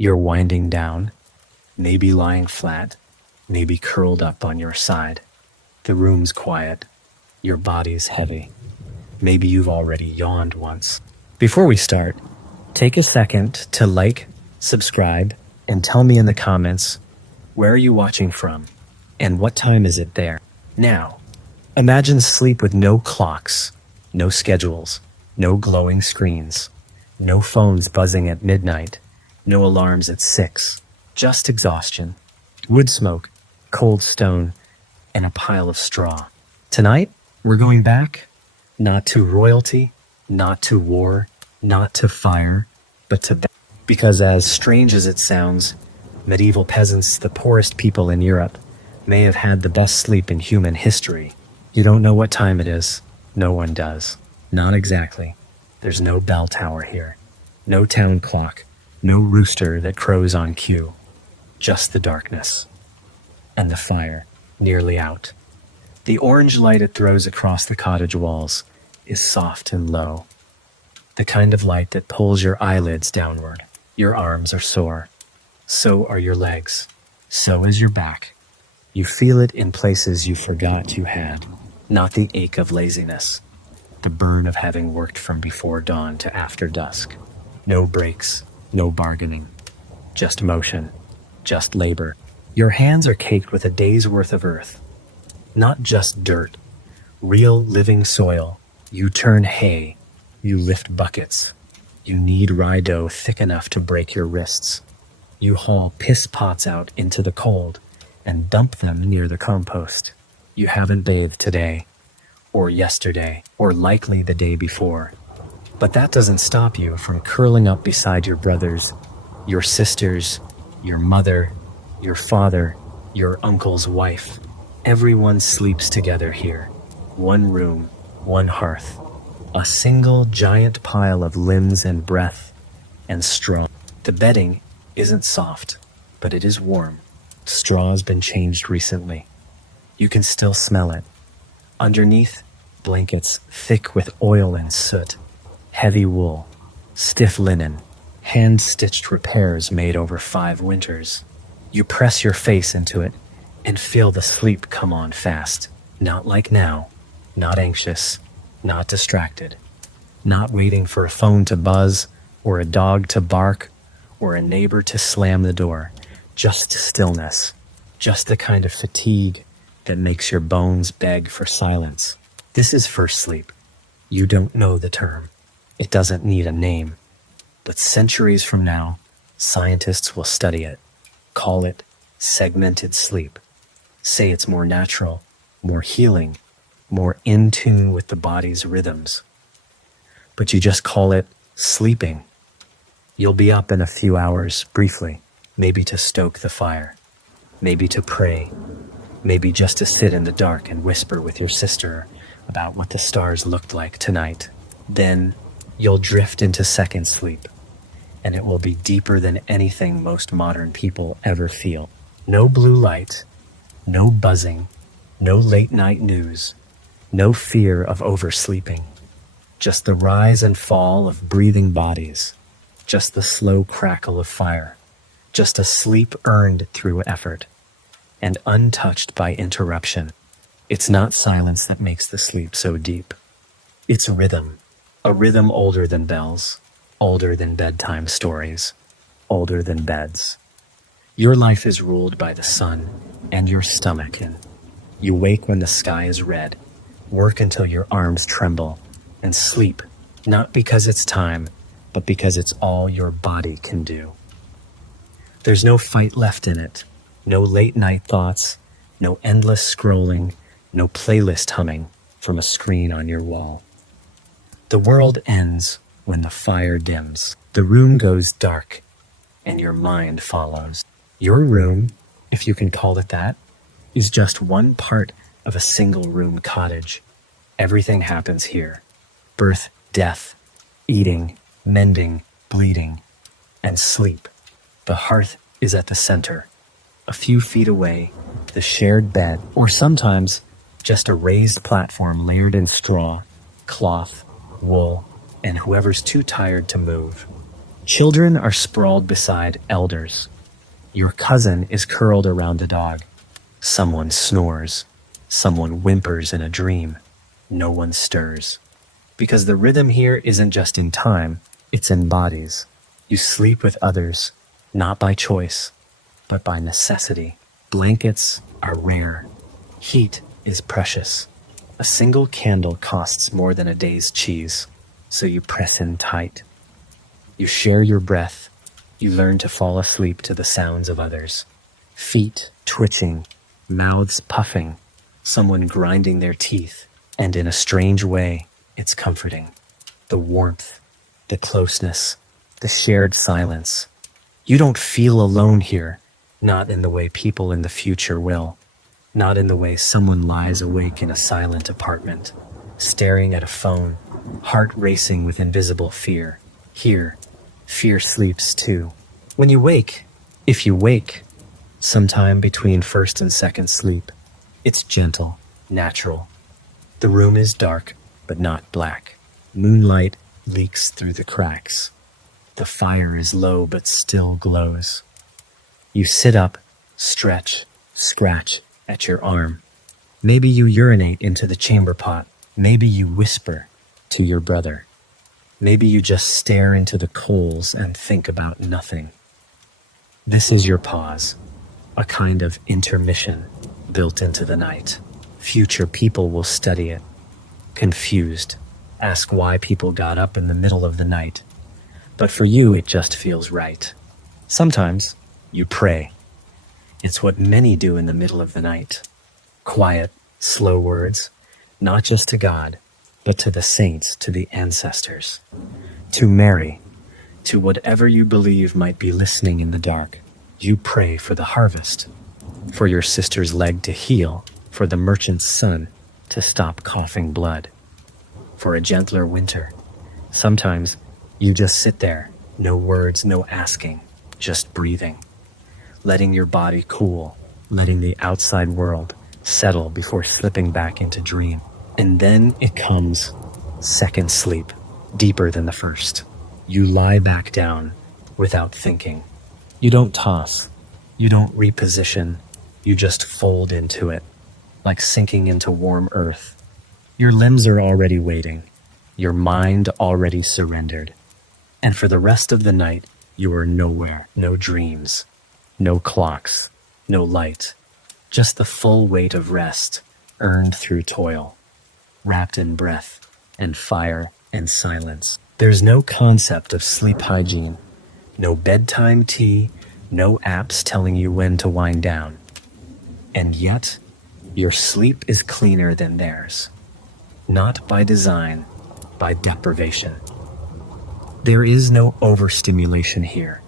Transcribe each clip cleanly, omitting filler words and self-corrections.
You're winding down, maybe lying flat, maybe curled up on your side. The room's quiet. Your body's heavy. Maybe you've already yawned once. Before we start, take a second to like, subscribe, and tell me in the comments, where are you watching from? And what time is it there? Now, imagine sleep with no clocks, no schedules, no glowing screens, no phones buzzing at midnight, no alarms at 6, just exhaustion, wood smoke, cold stone, and a pile of straw. Tonight, we're going back, not to royalty, not to war, not to fire, but to bed. Because as strange as it sounds, medieval peasants, the poorest people in Europe, may have had the best sleep in human history. You don't know what time it is. No one does. Not exactly. There's no bell tower here. No town clock. No rooster that crows on cue. Just the darkness. And the fire, nearly out. The orange light it throws across the cottage walls is soft and low. The kind of light that pulls your eyelids downward. Your arms are sore. So are your legs. So is your back. You feel it in places you forgot you had. Not the ache of laziness. The burn of having worked from before dawn to after dusk. No breaks, no bargaining. Just motion. Just labor. Your hands are caked with a day's worth of earth. Not just dirt. Real living soil. You turn hay. You lift buckets. You knead rye dough thick enough to break your wrists. You haul piss pots out into the cold and dump them near the compost. You haven't bathed today, or yesterday, or likely the day before. But that doesn't stop you from curling up beside your brothers, your sisters, your mother, your father, your uncle's wife. Everyone sleeps together here. One room, one hearth. A single giant pile of limbs and breath and straw. The bedding isn't soft, but it is warm. Straw's been changed recently. You can still smell it. Underneath, blankets thick with oil and soot, heavy wool, stiff linen, hand-stitched repairs made over 5 winters. You press your face into it and feel the sleep come on fast. Not like now, not anxious, not distracted, not waiting for a phone to buzz or a dog to bark or a neighbor to slam the door. Just stillness, just the kind of fatigue that makes your bones beg for silence. This is first sleep. You don't know the term. It doesn't need a name. But centuries from now, scientists will study it, call it segmented sleep, say it's more natural, more healing, more in tune with the body's rhythms. But you just call it sleeping. You'll be up in a few hours, briefly. Maybe to stoke the fire, maybe to pray, maybe just to sit in the dark and whisper with your sister about what the stars looked like tonight. Then you'll drift into second sleep, and it will be deeper than anything most modern people ever feel. No blue light, no buzzing, no late night news, no fear of oversleeping. Just the rise and fall of breathing bodies, just the slow crackle of fire. Just a sleep earned through effort and untouched by interruption. It's not silence that makes the sleep so deep. It's rhythm, a rhythm older than bells, older than bedtime stories, older than beds. Your life is ruled by the sun and your stomach, and you wake when the sky is red, work until your arms tremble, and sleep, not because it's time, but because it's all your body can do. There's no fight left in it, no late night thoughts, no endless scrolling, no playlist humming from a screen on your wall. The world ends when the fire dims. The room goes dark, and your mind follows. Your room, if you can call it that, is just one part of a single-room cottage. Everything happens here. Birth, death, eating, mending, bleeding, and sleep. The hearth is at the center. A few feet away, the shared bed, or sometimes just a raised platform layered in straw, cloth, wool, and whoever's too tired to move. Children are sprawled beside elders. Your cousin is curled around a dog. Someone snores. Someone whimpers in a dream. No one stirs. Because the rhythm here isn't just in time, it's in bodies. You sleep with others, not by choice, but by necessity. Blankets are rare. Heat is precious. A single candle costs more than a day's cheese, so you press in tight. You share your breath. You learn to fall asleep to the sounds of others. Feet twitching, mouths puffing, someone grinding their teeth, and in a strange way, it's comforting. The warmth, the closeness, the shared silence. You don't feel alone here, not in the way people in the future will, not in the way someone lies awake in a silent apartment, staring at a phone, heart racing with invisible fear. Here, fear sleeps too. When you wake, if you wake, sometime between first and second sleep, it's gentle, natural. The room is dark, but not black. Moonlight leaks through the cracks. The fire is low, but still glows. You sit up, stretch, scratch at your arm. Maybe you urinate into the chamber pot. Maybe you whisper to your brother. Maybe you just stare into the coals and think about nothing. This is your pause, a kind of intermission built into the night. Future people will study it, confused, ask why people got up in the middle of the night. But for you, it just feels right. Sometimes you pray. It's what many do in the middle of the night. Quiet, slow words, not just to God, but to the saints, to the ancestors, to Mary, to whatever you believe might be listening in the dark. You pray for the harvest, for your sister's leg to heal, for the merchant's son to stop coughing blood, for a gentler winter. Sometimes you just sit there, no words, no asking, just breathing, letting your body cool, letting the outside world settle before slipping back into dream. And then it comes, second sleep, deeper than the first. You lie back down without thinking. You don't toss. You don't reposition. You just fold into it, like sinking into warm earth. Your limbs are already waiting. Your mind already surrendered. And for the rest of the night, you are nowhere. No dreams. No clocks. No light. Just the full weight of rest, earned through toil, wrapped in breath and fire and silence. There's no concept of sleep hygiene. No bedtime tea, no apps telling you when to wind down. And yet, your sleep is cleaner than theirs. Not by design, by deprivation. There is no overstimulation here.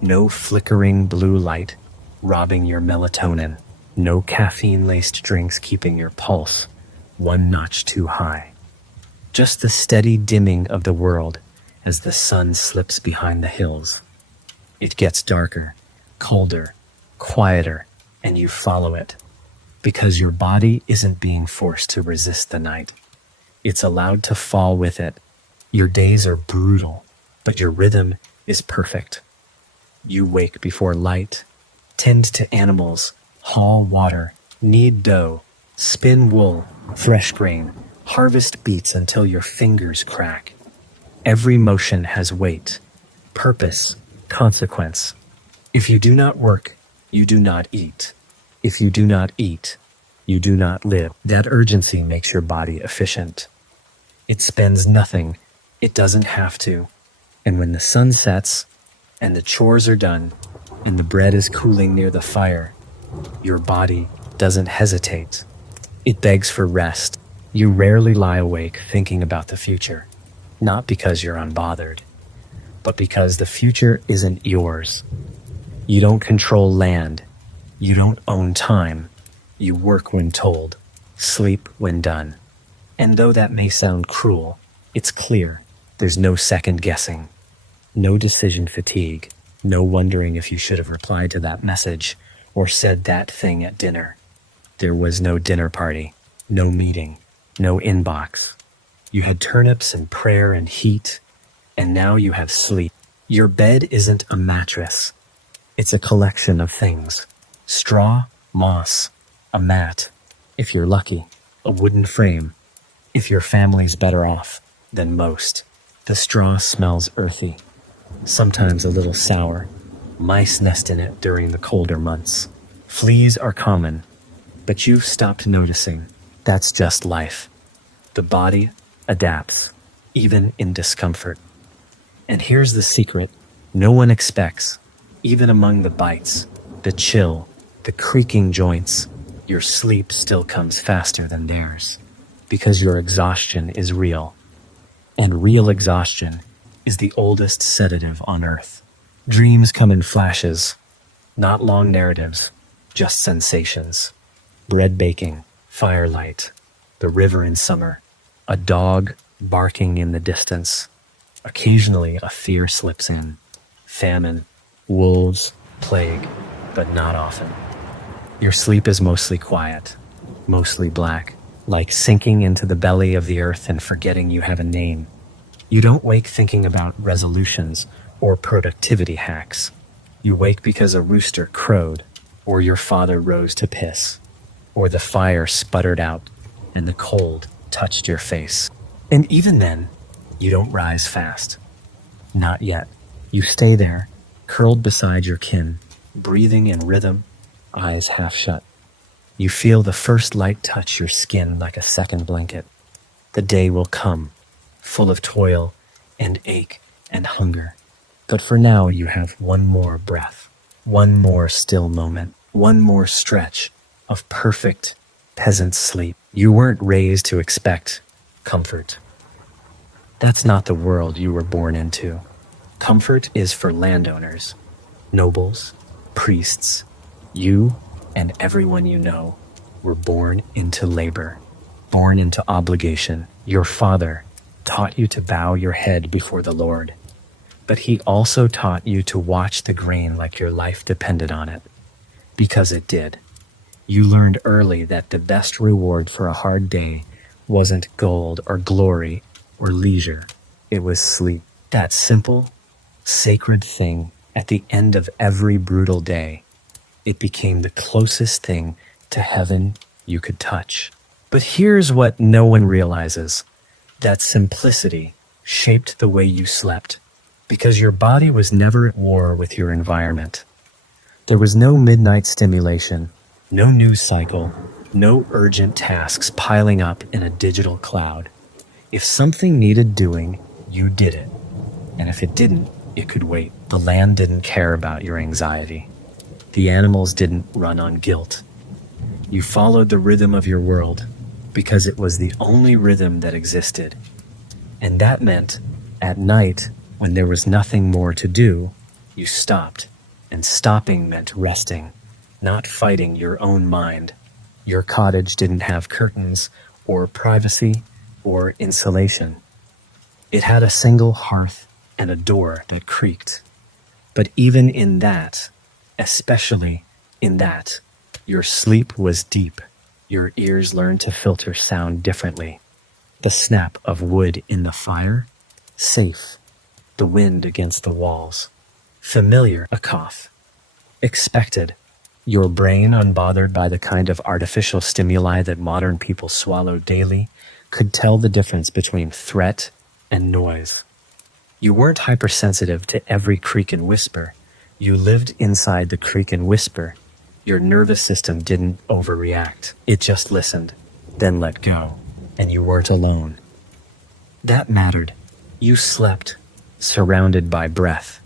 No flickering blue light robbing your melatonin. No caffeine-laced drinks keeping your pulse one notch too high. Just the steady dimming of the world as the sun slips behind the hills. It gets darker, colder, quieter, and you follow it, because your body isn't being forced to resist the night. It's allowed to fall with it. Your days are brutal, but your rhythm is perfect. You wake before light, tend to animals, haul water, knead dough, spin wool, thresh grain, harvest beets until your fingers crack. Every motion has weight, purpose, consequence. If you do not work, you do not eat. If you do not eat, you do not live. That urgency makes your body efficient. It spends nothing. It doesn't have to. And when the sun sets, and the chores are done, and the bread is cooling near the fire, your body doesn't hesitate. It begs for rest. You rarely lie awake thinking about the future, not because you're unbothered, but because the future isn't yours. You don't control land. You don't own time. You work when told, sleep when done. And though that may sound cruel, it's clear. There's no second guessing, no decision fatigue, no wondering if you should have replied to that message or said that thing at dinner. There was no dinner party, no meeting, no inbox. You had turnips and prayer and heat, and now you have sleep. Your bed isn't a mattress. It's a collection of things. Straw, moss, a mat, if you're lucky, a wooden frame, if your family's better off than most. The straw smells earthy, sometimes a little sour. Mice nest in it during the colder months. Fleas are common, but you've stopped noticing. That's just life. The body adapts, even in discomfort. And here's the secret no one expects, even among the bites, the chill, the creaking joints, your sleep still comes faster than theirs, because your exhaustion is real. And real exhaustion is the oldest sedative on earth. Dreams come in flashes, not long narratives, just sensations. Bread baking, firelight, the river in summer, a dog barking in the distance. Occasionally a fear slips in. Famine, wolves, plague, but not often. Your sleep is mostly quiet, mostly black, like sinking into the belly of the earth and forgetting you have a name. You don't wake thinking about resolutions or productivity hacks. You wake because a rooster crowed, or your father rose to piss, or the fire sputtered out and the cold touched your face. And even then, you don't rise fast. Not yet. You stay there, curled beside your kin, breathing in rhythm, eyes half shut. You feel the first light touch your skin like a second blanket. The day will come, full of toil and ache and hunger. But for now, you have one more breath, one more still moment, one more stretch of perfect peasant sleep. You weren't raised to expect comfort. That's not the world you were born into. Comfort is for landowners, nobles, priests. You and everyone you know were born into labor, born into obligation. Your father taught you to bow your head before the Lord, but he also taught you to watch the grain like your life depended on it, because it did. You learned early that the best reward for a hard day wasn't gold or glory or leisure. It was sleep. That simple, sacred thing at the end of every brutal day. It became the closest thing to heaven you could touch. But here's what no one realizes. That simplicity shaped the way you slept, because your body was never at war with your environment. There was no midnight stimulation, no news cycle, no urgent tasks piling up in a digital cloud. If something needed doing, you did it. And if it didn't, it could wait. The land didn't care about your anxiety. The animals didn't run on guilt. You followed the rhythm of your world because it was the only rhythm that existed. And that meant, at night, when there was nothing more to do, you stopped. And stopping meant resting, not fighting your own mind. Your cottage didn't have curtains or privacy or insulation. It had a single hearth and a door that creaked. But even in that, especially in that, your sleep was deep. Your ears learned to filter sound differently. The snap of wood in the fire, safe. The wind against the walls, familiar. A cough, expected. Your brain, unbothered by the kind of artificial stimuli that modern people swallow daily, could tell the difference between threat and noise. You weren't hypersensitive to every creak and whisper. You lived inside the creak and whisper. Your nervous system didn't overreact. It just listened, then let go, and you weren't alone. That mattered. You slept, surrounded by breath.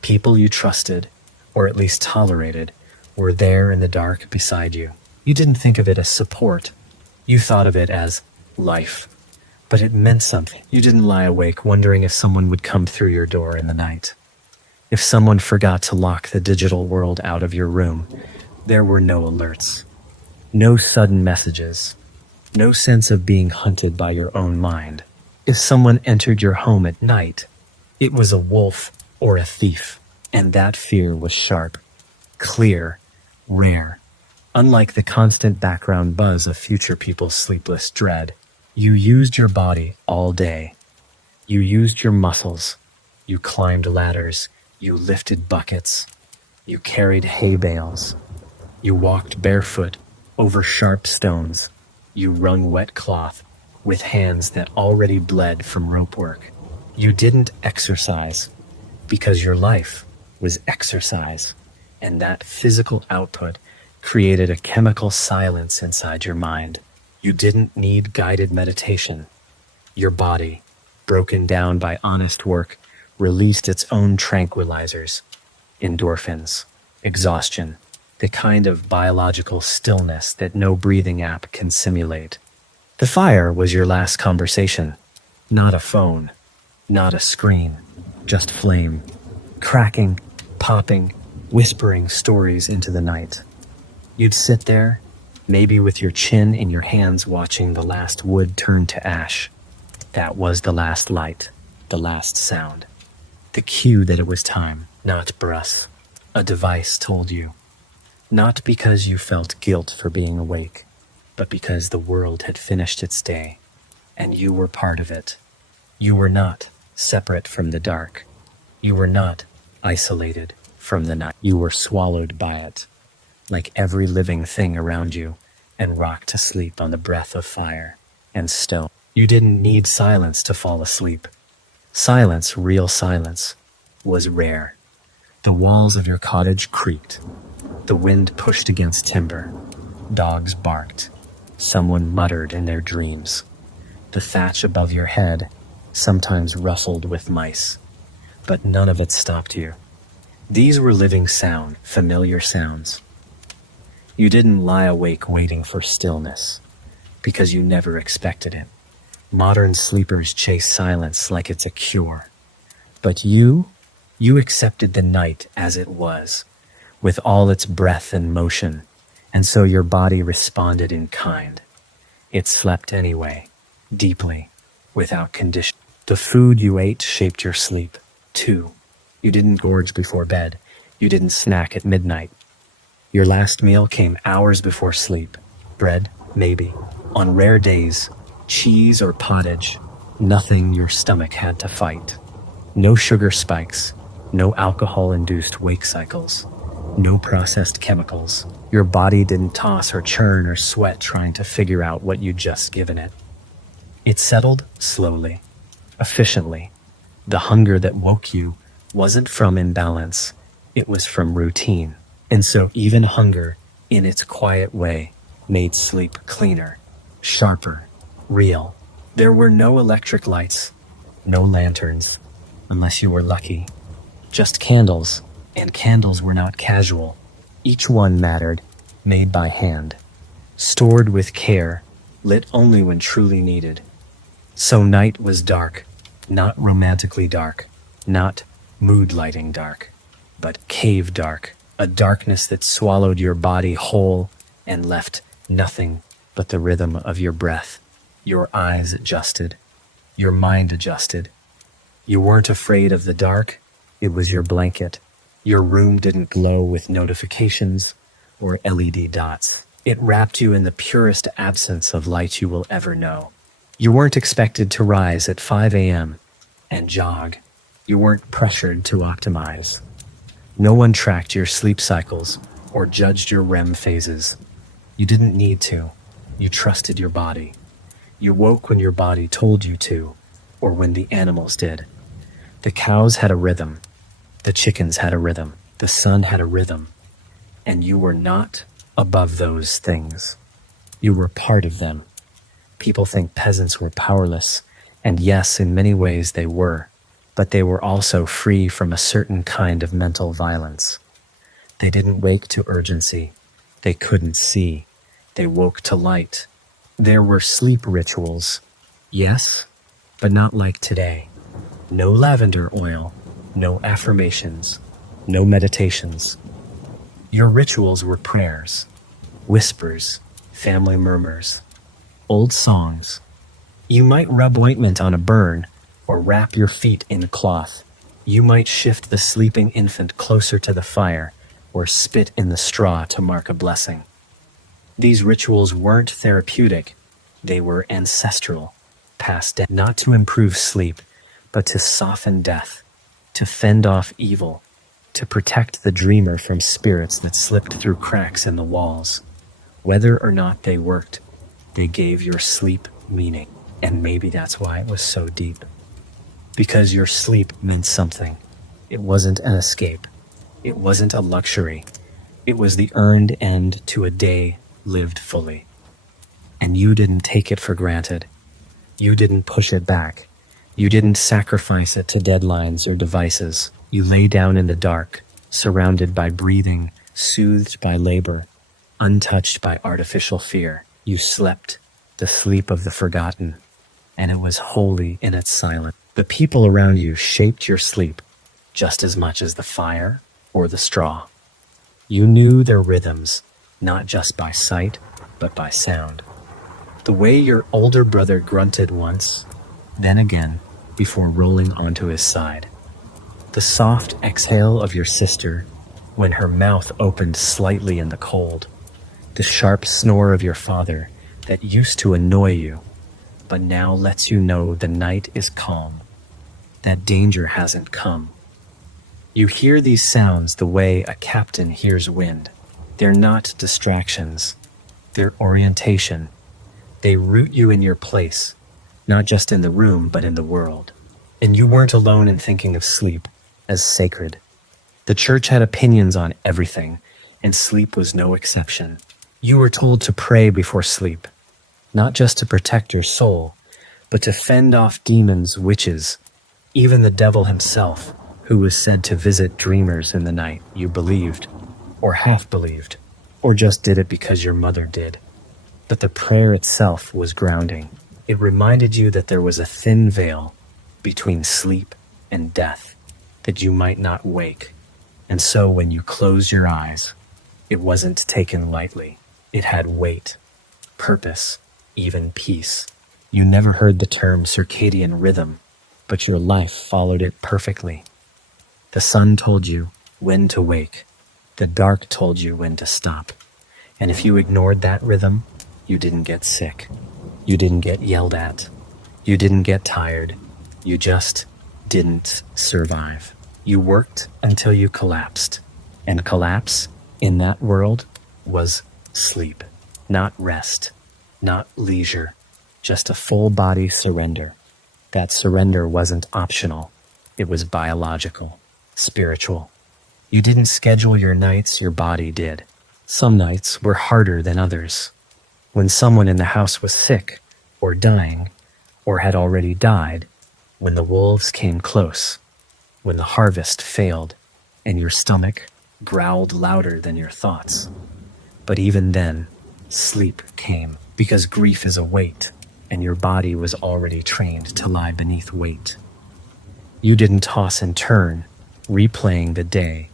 People you trusted, or at least tolerated, were there in the dark beside you. You didn't think of it as support. You thought of it as life. But it meant something. You didn't lie awake wondering if someone would come through your door in the night. If someone forgot to lock the digital world out of your room, there were no alerts, no sudden messages, no sense of being hunted by your own mind. If someone entered your home at night, it was a wolf or a thief, and that fear was sharp, clear, rare. Unlike the constant background buzz of future people's sleepless dread, you used your body all day. You used your muscles, You climbed ladders, you lifted buckets, you carried hay bales, you walked barefoot over sharp stones, you wrung wet cloth with hands that already bled from rope work. You didn't exercise because your life was exercise, and that physical output created a chemical silence inside your mind. You didn't need guided meditation. Your body, broken down by honest work, released its own tranquilizers, endorphins, exhaustion, the kind of biological stillness that no breathing app can simulate. The fire was your last conversation, not a phone, not a screen, just flame, cracking, popping, whispering stories into the night. You'd sit there, maybe with your chin in your hands watching the last wood turn to ash. That was the last light, the last sound. The cue that it was time, not breath. A device told you. Not because you felt guilt for being awake, but because the world had finished its day, and you were part of it. You were not separate from the dark. You were not isolated from the night. You were swallowed by it, like every living thing around you, and rocked to sleep on the breath of fire and stone. You didn't need silence to fall asleep. Silence, real silence, was rare. The walls of your cottage creaked. The wind pushed against timber. Dogs barked. Someone muttered in their dreams. The thatch above your head sometimes rustled with mice, but none of it stopped you. These were living sound, familiar sounds. You didn't lie awake waiting for stillness, because you never expected it. Modern sleepers chase silence like it's a cure. But you accepted the night as it was, with all its breath and motion, and so your body responded in kind. It slept anyway, deeply, without condition. The food you ate shaped your sleep, too. You didn't gorge before bed. You didn't snack at midnight. Your last meal came hours before sleep. Bread, maybe. On rare days, cheese or pottage. Nothing your stomach had to fight. No sugar spikes. No alcohol-induced wake cycles. No processed chemicals. Your body didn't toss or churn or sweat trying to figure out what you'd just given it. It settled slowly, efficiently. The hunger that woke you wasn't from imbalance. It was from routine. And so even hunger, in its quiet way, made sleep cleaner, sharper, real. There were no electric lights, no lanterns, unless you were lucky. Just candles, and candles were not casual. Each one mattered, made by hand, stored with care, lit only when truly needed. So night was dark, not romantically dark, not mood-lighting dark, but cave dark, a darkness that swallowed your body whole and left nothing but the rhythm of your breath. Your eyes adjusted, your mind adjusted. You weren't afraid of the dark, it was your blanket. Your room didn't glow with notifications or LED dots. It wrapped you in the purest absence of light you will ever know. You weren't expected to rise at 5 a.m. and jog. You weren't pressured to optimize. No one tracked your sleep cycles or judged your REM phases. You didn't need to. You trusted your body. You woke when your body told you to, or when the animals did. The cows had a rhythm. The chickens had a rhythm. The sun had a rhythm. And you were not above those things. You were part of them. People think peasants were powerless, and yes, in many ways they were, but they were also free from a certain kind of mental violence. They didn't wake to urgency. They couldn't see. They woke to light. There were sleep rituals, yes, but not like today. No lavender oil, no affirmations, no meditations. Your rituals were prayers, whispers, family murmurs, old songs. You might rub ointment on a burn or wrap your feet in cloth. You might shift the sleeping infant closer to the fire or spit in the straw to mark a blessing. These rituals weren't therapeutic. They were ancestral, passed down, not to improve sleep, but to soften death. to fend off evil, to protect the dreamer from spirits that slipped through cracks in the walls. Whether or not they worked, they gave your sleep meaning. And maybe that's why it was so deep. Because your sleep meant something. It wasn't an escape. It wasn't a luxury. It was the earned end to a day lived fully. And you didn't take it for granted. You didn't push it back. You didn't sacrifice it to deadlines or devices. You lay down in the dark, surrounded by breathing, soothed by labor, untouched by artificial fear. You slept, the sleep of the forgotten, and it was holy in its silence. The people around you shaped your sleep just as much as the fire or the straw. You knew their rhythms, not just by sight, but by sound. The way your older brother grunted once, then again, before rolling onto his side. The soft exhale of your sister when her mouth opened slightly in the cold. The sharp snore of your father that used to annoy you, but now lets you know the night is calm, that danger hasn't come. You hear these sounds the way a captain hears wind. They're not distractions. They're orientation. They root you in your place, not just in the room, but in the world. And you weren't alone in thinking of sleep as sacred. The church had opinions on everything, and sleep was no exception. You were told to pray before sleep, not just to protect your soul, but to fend off demons, witches, even the devil himself, who was said to visit dreamers in the night. You believed, or half believed, or just did it because your mother did. But the prayer itself was grounding. It reminded you that there was a thin veil between sleep and death, that you might not wake. And so when you closed your eyes, it wasn't taken lightly. It had weight, purpose, even peace. You never heard the term circadian rhythm, but your life followed it perfectly. The sun told you when to wake. The dark told you when to stop. And if you ignored that rhythm, you didn't get sick. You didn't get yelled at. You didn't get tired. You just didn't survive. You worked until you collapsed. And collapse in that world was sleep, not rest, not leisure, just a full body surrender. That surrender wasn't optional. It was biological, spiritual. You didn't schedule your nights, your body did. Some nights were harder than others. When someone in the house was sick or dying or had already died, when the wolves came close, when the harvest failed and your stomach growled louder than your thoughts. But even then, sleep came, because grief is a weight, and your body was already trained to lie beneath weight. You didn't toss and turn, replaying the day.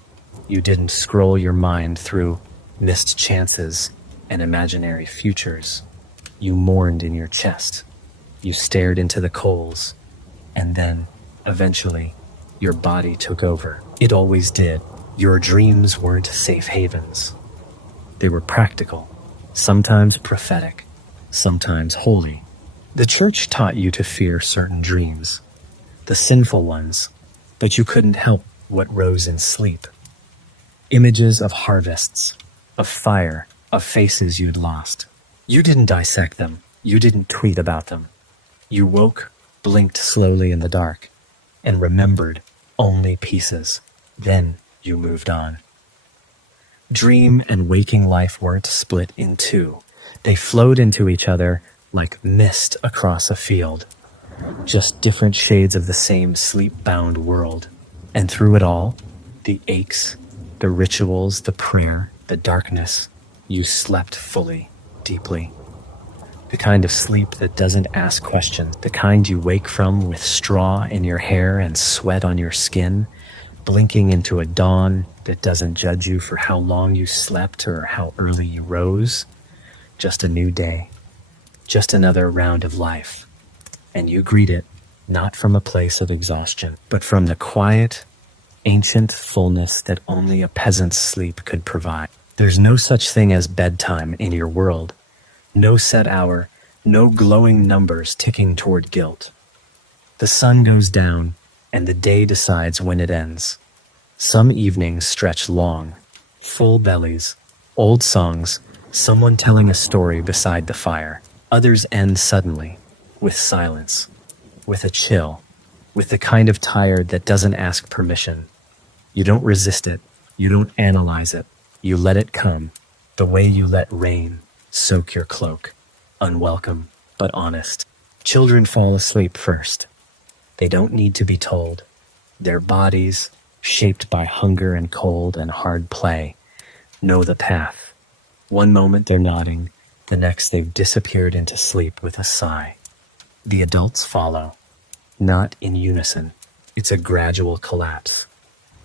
You didn't scroll your mind through missed chances and imaginary futures. You mourned in your chest. You stared into the coals, and then, eventually, your body took over. It always did. Your dreams weren't safe havens. They were practical, sometimes prophetic, sometimes holy. The church taught you to fear certain dreams, the sinful ones, but you couldn't help what rose in sleep. Images of harvests, of fire, of faces you'd lost. You didn't dissect them. You didn't tweet about them. You woke, blinked slowly in the dark, and remembered only pieces. Then you moved on. Dream and waking life weren't split in two. They flowed into each other like mist across a field. Just different shades of the same sleep-bound world. And through it all, the aches, the rituals, the prayer, the darkness, you slept fully, deeply. The kind of sleep that doesn't ask questions, the kind you wake from with straw in your hair and sweat on your skin, blinking into a dawn that doesn't judge you for how long you slept or how early you rose. Just a new day, just another round of life. And you greet it, not from a place of exhaustion, but from the quiet, ancient fullness that only a peasant's sleep could provide. There's no such thing as bedtime in your world. No set hour, no glowing numbers ticking toward guilt. The sun goes down, and the day decides when it ends. Some evenings stretch long, full bellies, old songs, someone telling a story beside the fire. Others end suddenly, with silence, with a chill, with the kind of tired that doesn't ask permission. You don't resist it, you don't analyze it, you let it come, the way you let rain soak your cloak. Unwelcome, but honest. Children fall asleep first. They don't need to be told. Their bodies, shaped by hunger and cold and hard play, know the path. One moment they're nodding, the next they've disappeared into sleep with a sigh. The adults follow, not in unison. It's a gradual collapse.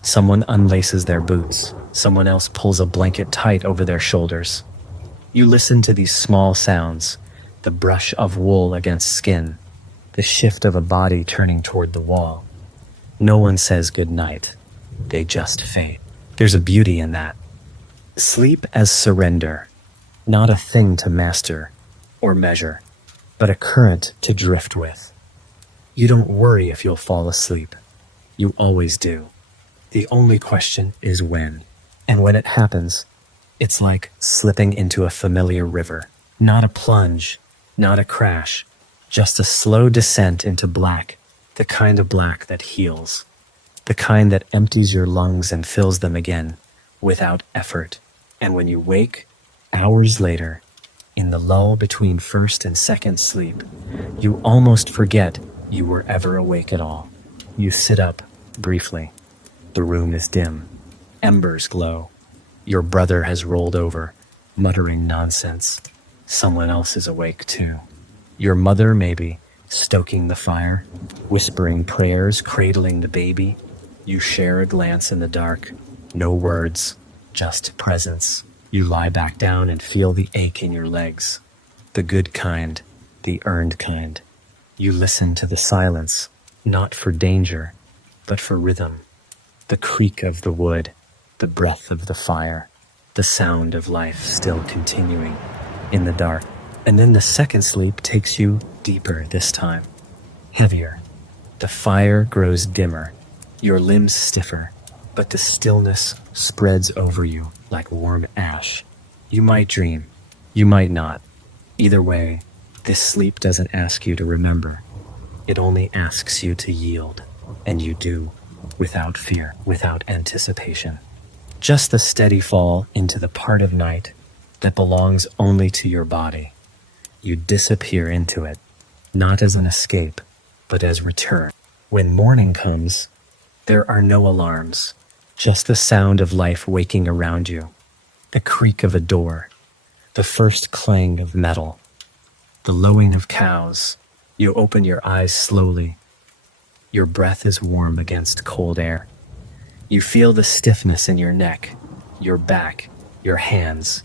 Someone unlaces their boots. Someone else pulls a blanket tight over their shoulders. You listen to these small sounds, the brush of wool against skin, the shift of a body turning toward the wall. No one says good night. They just fade. There's a beauty in that. Sleep as surrender, not a thing to master or measure, but a current to drift with. You don't worry if you'll fall asleep. You always do. The only question is when. And when it happens, it's like slipping into a familiar river. Not a plunge, not a crash, just a slow descent into black, the kind of black that heals, the kind that empties your lungs and fills them again without effort. And when you wake, hours later, in the lull between first and second sleep, you almost forget you were ever awake at all. You sit up briefly. The room is dim. Embers glow. Your brother has rolled over, muttering nonsense. Someone else is awake too. Your mother, maybe, stoking the fire, whispering prayers, cradling the baby. You share a glance in the dark. No words, just presence. You lie back down and feel the ache in your legs. The good kind, the earned kind. You listen to the silence, not for danger, but for rhythm. The creak of the wood, the breath of the fire, the sound of life still continuing in the dark. And then the second sleep takes you deeper this time, heavier. The fire grows dimmer, your limbs stiffer, but the stillness spreads over you like warm ash. You might dream, you might not. Either way, this sleep doesn't ask you to remember. It only asks you to yield, and you do, without fear, without anticipation. Just the steady fall into the part of night that belongs only to your body. You disappear into it, not as an escape, but as return. When morning comes, there are no alarms, just the sound of life waking around you, the creak of a door, the first clang of metal, the lowing of cows. You open your eyes slowly. Your breath is warm against cold air. You feel the stiffness in your neck, your back, your hands,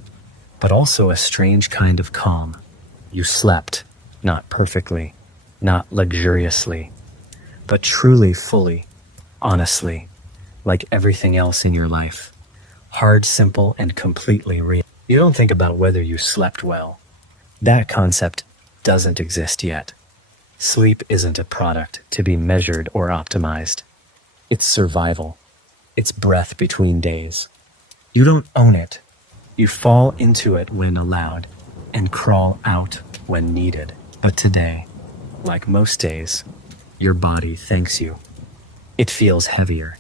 but also a strange kind of calm. You slept, not perfectly, not luxuriously, but truly fully, honestly, like everything else in your life. Hard, simple, and completely real. You don't think about whether you slept well. That concept doesn't exist yet. Sleep isn't a product to be measured or optimized. It's survival. It's breath between days. You don't own it. You fall into it when allowed and crawl out when needed. But today, like most days, your body thanks you. It feels heavier.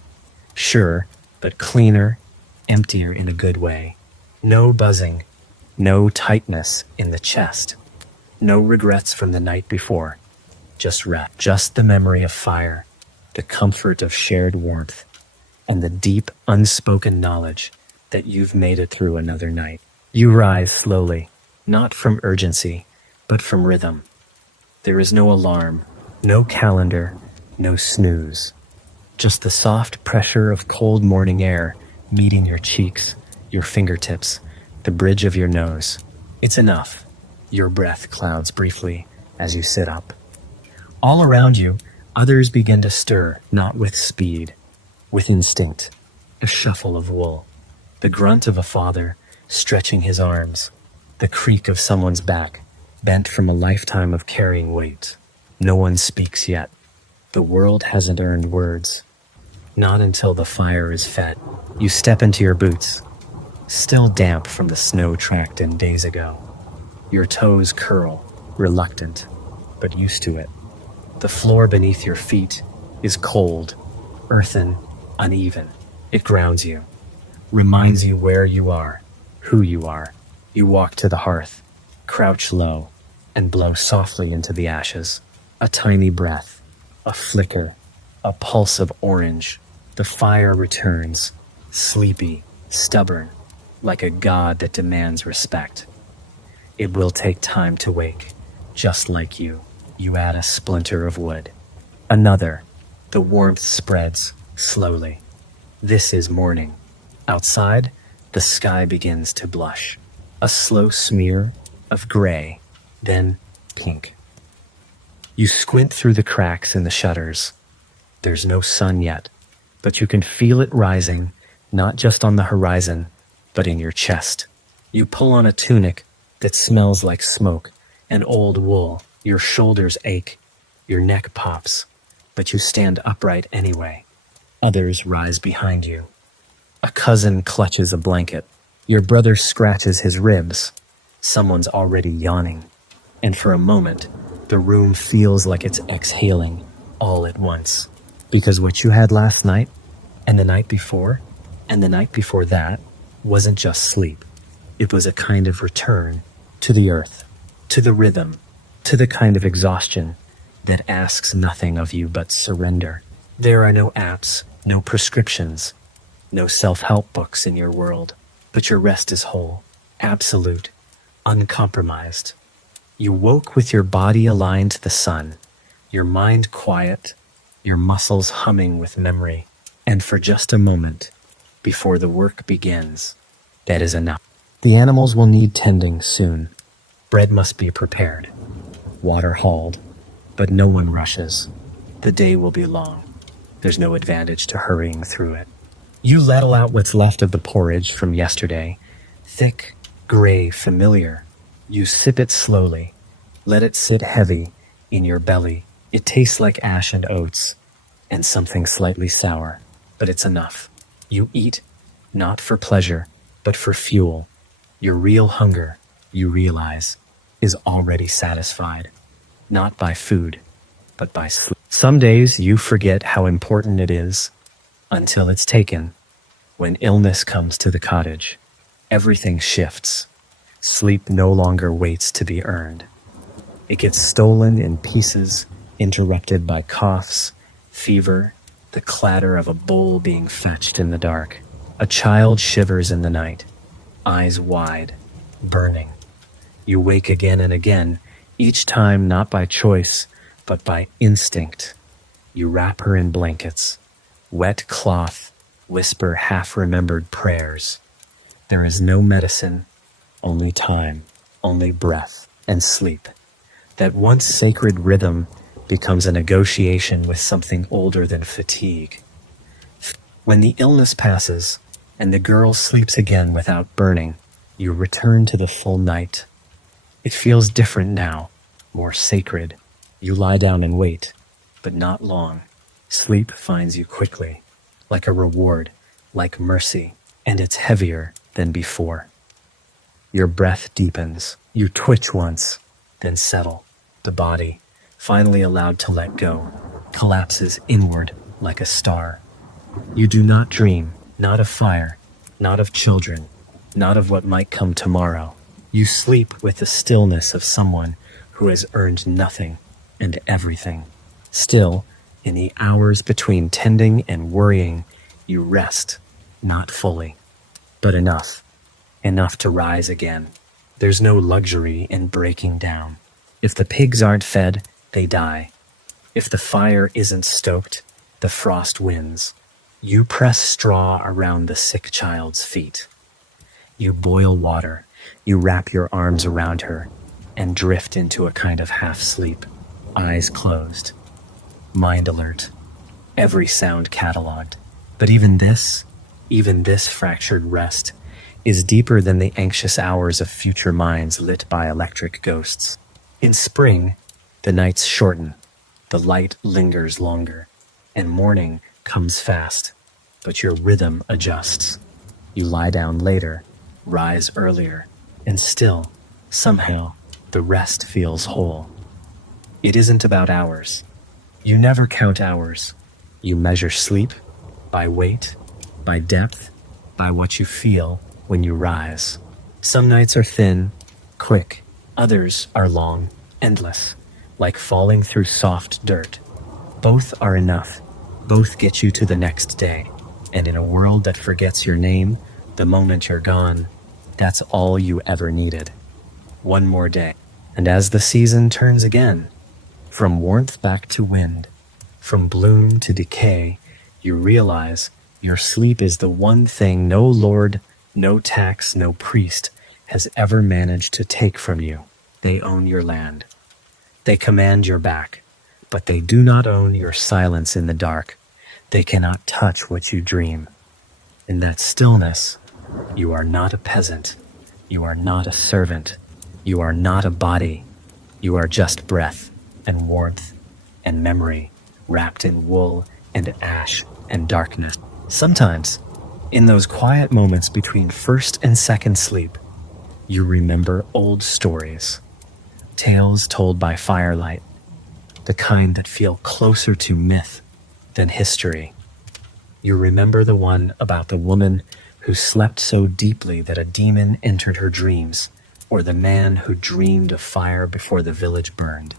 Sure, but cleaner, emptier in a good way. No buzzing, no tightness in the chest. No regrets from the night before. Just rest. Just the memory of fire, the comfort of shared warmth, and the deep, unspoken knowledge that you've made it through another night. You rise slowly, not from urgency, but from rhythm. There is no alarm, no calendar, no snooze. Just the soft pressure of cold morning air meeting your cheeks, your fingertips, the bridge of your nose. It's enough. Your breath clouds briefly as you sit up. All around you, others begin to stir, not with speed, with instinct, a shuffle of wool, the grunt of a father stretching his arms, the creak of someone's back, bent from a lifetime of carrying weight. No one speaks yet. The world hasn't earned words. Not until the fire is fed. You step into your boots, still damp from the snow tracked in days ago. Your toes curl, reluctant, but used to it. The floor beneath your feet is cold, earthen, uneven. It grounds you, reminds you where you are, who you are. You walk to the hearth, crouch low, and blow softly into the ashes. A tiny breath, a flicker, a pulse of orange. The fire returns, sleepy, stubborn, like a god that demands respect. It will take time to wake, just like you. You add a splinter of wood. Another. The warmth spreads, slowly. This is morning. Outside, the sky begins to blush. A slow smear of gray, then pink. You squint through the cracks in the shutters. There's no sun yet, but you can feel it rising, not just on the horizon, but in your chest. You pull on a tunic that smells like smoke and old wool. Your shoulders ache, your neck pops, but you stand upright anyway. Others rise behind you. A cousin clutches a blanket. Your brother scratches his ribs. Someone's already yawning. And for a moment, the room feels like it's exhaling all at once. Because what you had last night, and the night before, and the night before that, wasn't just sleep. It was a kind of return to the earth, to the rhythm, to the kind of exhaustion that asks nothing of you but surrender. There are no apps, no prescriptions, no self-help books in your world, but your rest is whole, absolute, uncompromised. You woke with your body aligned to the sun, your mind quiet, your muscles humming with memory, and for just a moment, before the work begins, that is enough. The animals will need tending soon. Bread must be prepared, water hauled, but no one rushes. The day will be long. There's no advantage to hurrying through it. You ladle out what's left of the porridge from yesterday, thick, gray, familiar. You sip it slowly, let it sit heavy in your belly. It tastes like ash and oats, and something slightly sour, but it's enough. You eat, not for pleasure, but for fuel. Your real hunger, you realize, is already satisfied, not by food, but by sleep. Some days you forget how important it is until it's taken. When illness comes to the cottage, everything shifts. Sleep no longer waits to be earned. It gets stolen in pieces, interrupted by coughs, fever, the clatter of a bowl being fetched in the dark. A child shivers in the night, eyes wide, burning. You wake again and again, each time not by choice, but by instinct. You wrap her in blankets, wet cloth, whisper half-remembered prayers. There is no medicine, only time, only breath and sleep. That once sacred rhythm becomes a negotiation with something older than fatigue. When the illness passes and the girl sleeps again without burning, you return to the full night. It feels different now, more sacred. You lie down and wait, but not long. Sleep finds you quickly, like a reward, like mercy, and it's heavier than before. Your breath deepens. You twitch once, then settle. The body, finally allowed to let go, collapses inward like a star. You do not dream, not of fire, not of children, not of what might come tomorrow. You sleep with the stillness of someone who has earned nothing and everything. Still, in the hours between tending and worrying, you rest, not fully, but enough. Enough to rise again. There's no luxury in breaking down. If the pigs aren't fed, they die. If the fire isn't stoked, the frost wins. You press straw around the sick child's feet. You boil water. You wrap your arms around her and drift into a kind of half-sleep, eyes closed, mind alert, every sound cataloged. But even this fractured rest is deeper than the anxious hours of future minds lit by electric ghosts. In spring, the nights shorten, The light lingers longer, and morning comes fast, but your rhythm adjusts. You lie down later, rise earlier, and still, somehow, the rest feels whole. It isn't about hours. You never count hours. You measure sleep by weight, by depth, by what you feel when you rise. Some nights are thin, quick. Others are long, endless, like falling through soft dirt. Both are enough. Both get you to the next day. And in a world that forgets your name, the moment you're gone, that's all you ever needed. One more day. And as the season turns again, from warmth back to wind, from bloom to decay, you realize your sleep is the one thing no lord, no tax, no priest has ever managed to take from you. They own your land. They command your back, but they do not own your silence in the dark. They cannot touch what you dream. In that stillness, you are not a peasant. You are not a servant. You are not a body. You are just breath and warmth and memory wrapped in wool and ash and darkness. Sometimes, in those quiet moments between first and second sleep, you remember old stories, tales told by firelight, the kind that feel closer to myth than history. You remember the one about the woman who slept so deeply that a demon entered her dreams, or the man who dreamed of fire before the village burned.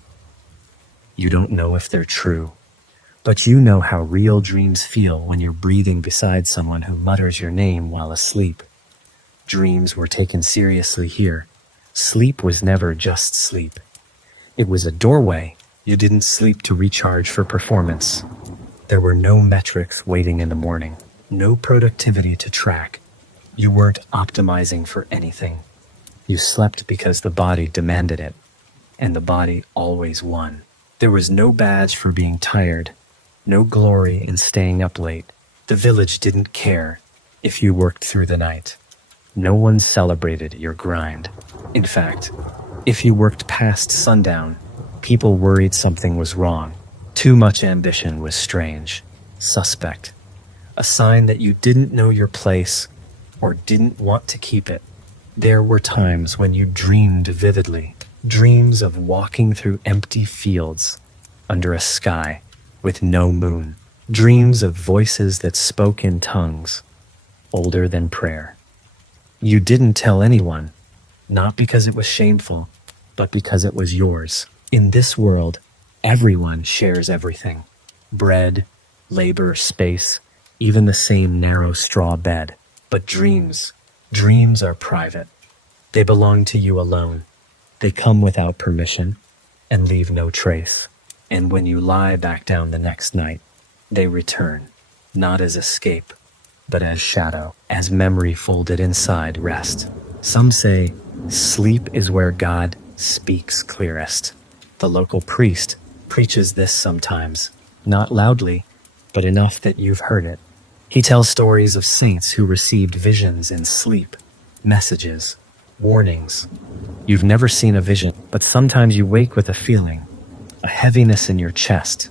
You don't know if they're true, but you know how real dreams feel when you're breathing beside someone who mutters your name while asleep. Dreams were taken seriously here. Sleep was never just sleep. It was a doorway. You didn't sleep to recharge for performance. There were no metrics waiting in the morning, no productivity to track. You weren't optimizing for anything. You slept because the body demanded it, and the body always won. There was no badge for being tired, no glory in staying up late. The village didn't care if you worked through the night. No one celebrated your grind. In fact, if you worked past sundown, people worried something was wrong. Too much ambition was strange, suspect, a sign that you didn't know your place or didn't want to keep it. There were times when you dreamed vividly, dreams of walking through empty fields under a sky with no moon, dreams of voices that spoke in tongues older than prayer. You didn't tell anyone, not because it was shameful, but because it was yours. In this world, everyone shares everything. Bread, labor, space, even the same narrow straw bed. But dreams are private. They belong to you alone. They come without permission and leave no trace. And when you lie back down the next night, they return, not as escape, but as shadow, as memory folded inside rest. Some say sleep is where God speaks clearest. The local priest preaches this sometimes, not loudly, but enough that you've heard it. He tells stories of saints who received visions in sleep, messages, warnings. You've never seen a vision, but sometimes you wake with a feeling, a heaviness in your chest,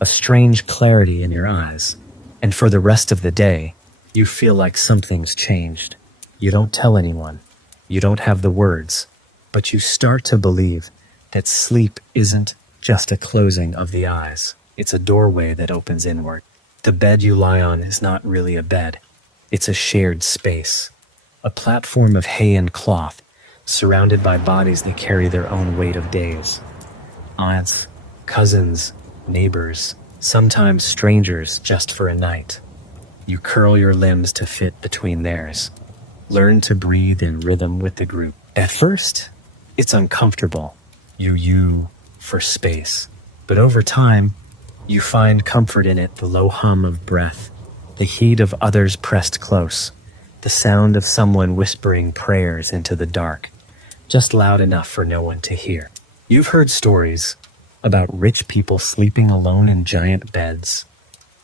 a strange clarity in your eyes, and for the rest of the day, you feel like something's changed. You don't tell anyone. You don't have the words, but you start to believe that sleep isn't just a closing of the eyes. It's a doorway that opens inward. The bed you lie on is not really a bed. It's a shared space, a platform of hay and cloth, surrounded by bodies that carry their own weight of days. Aunts, cousins, neighbors, sometimes strangers just for a night. You curl your limbs to fit between theirs. Learn to breathe in rhythm with the group. At first, it's uncomfortable. You for space. But over time, you find comfort in it, the low hum of breath, the heat of others pressed close, the sound of someone whispering prayers into the dark, just loud enough for no one to hear. You've heard stories about rich people sleeping alone in giant beds.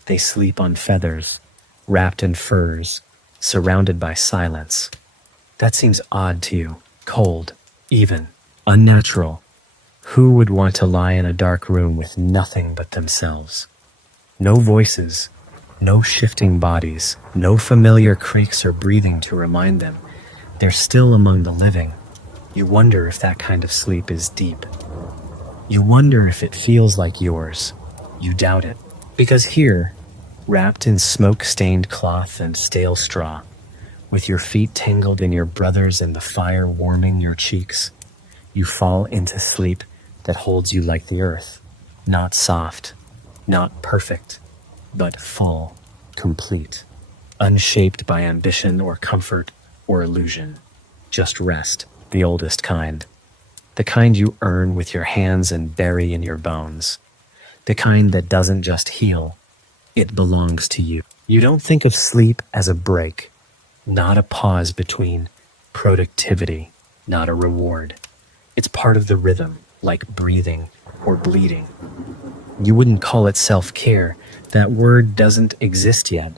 They sleep on feathers, wrapped in furs, surrounded by silence. That seems odd to you, cold, even, unnatural. Who would want to lie in a dark room with nothing but themselves? No voices, no shifting bodies, no familiar creaks or breathing to remind them they're still among the living. You wonder if that kind of sleep is deep. You wonder if it feels like yours. You doubt it. Because here, wrapped in smoke-stained cloth and stale straw, with your feet tangled in your brother's and the fire warming your cheeks, you fall into sleep that holds you like the earth. Not soft, not perfect, but full, complete, unshaped by ambition or comfort or illusion. Just rest, the oldest kind. The kind you earn with your hands and bury in your bones. The kind that doesn't just heal, it belongs to you. You don't think of sleep as a break, not a pause between productivity, not a reward. It's part of the rhythm, like breathing or bleeding. You wouldn't call it self-care. That word doesn't exist yet,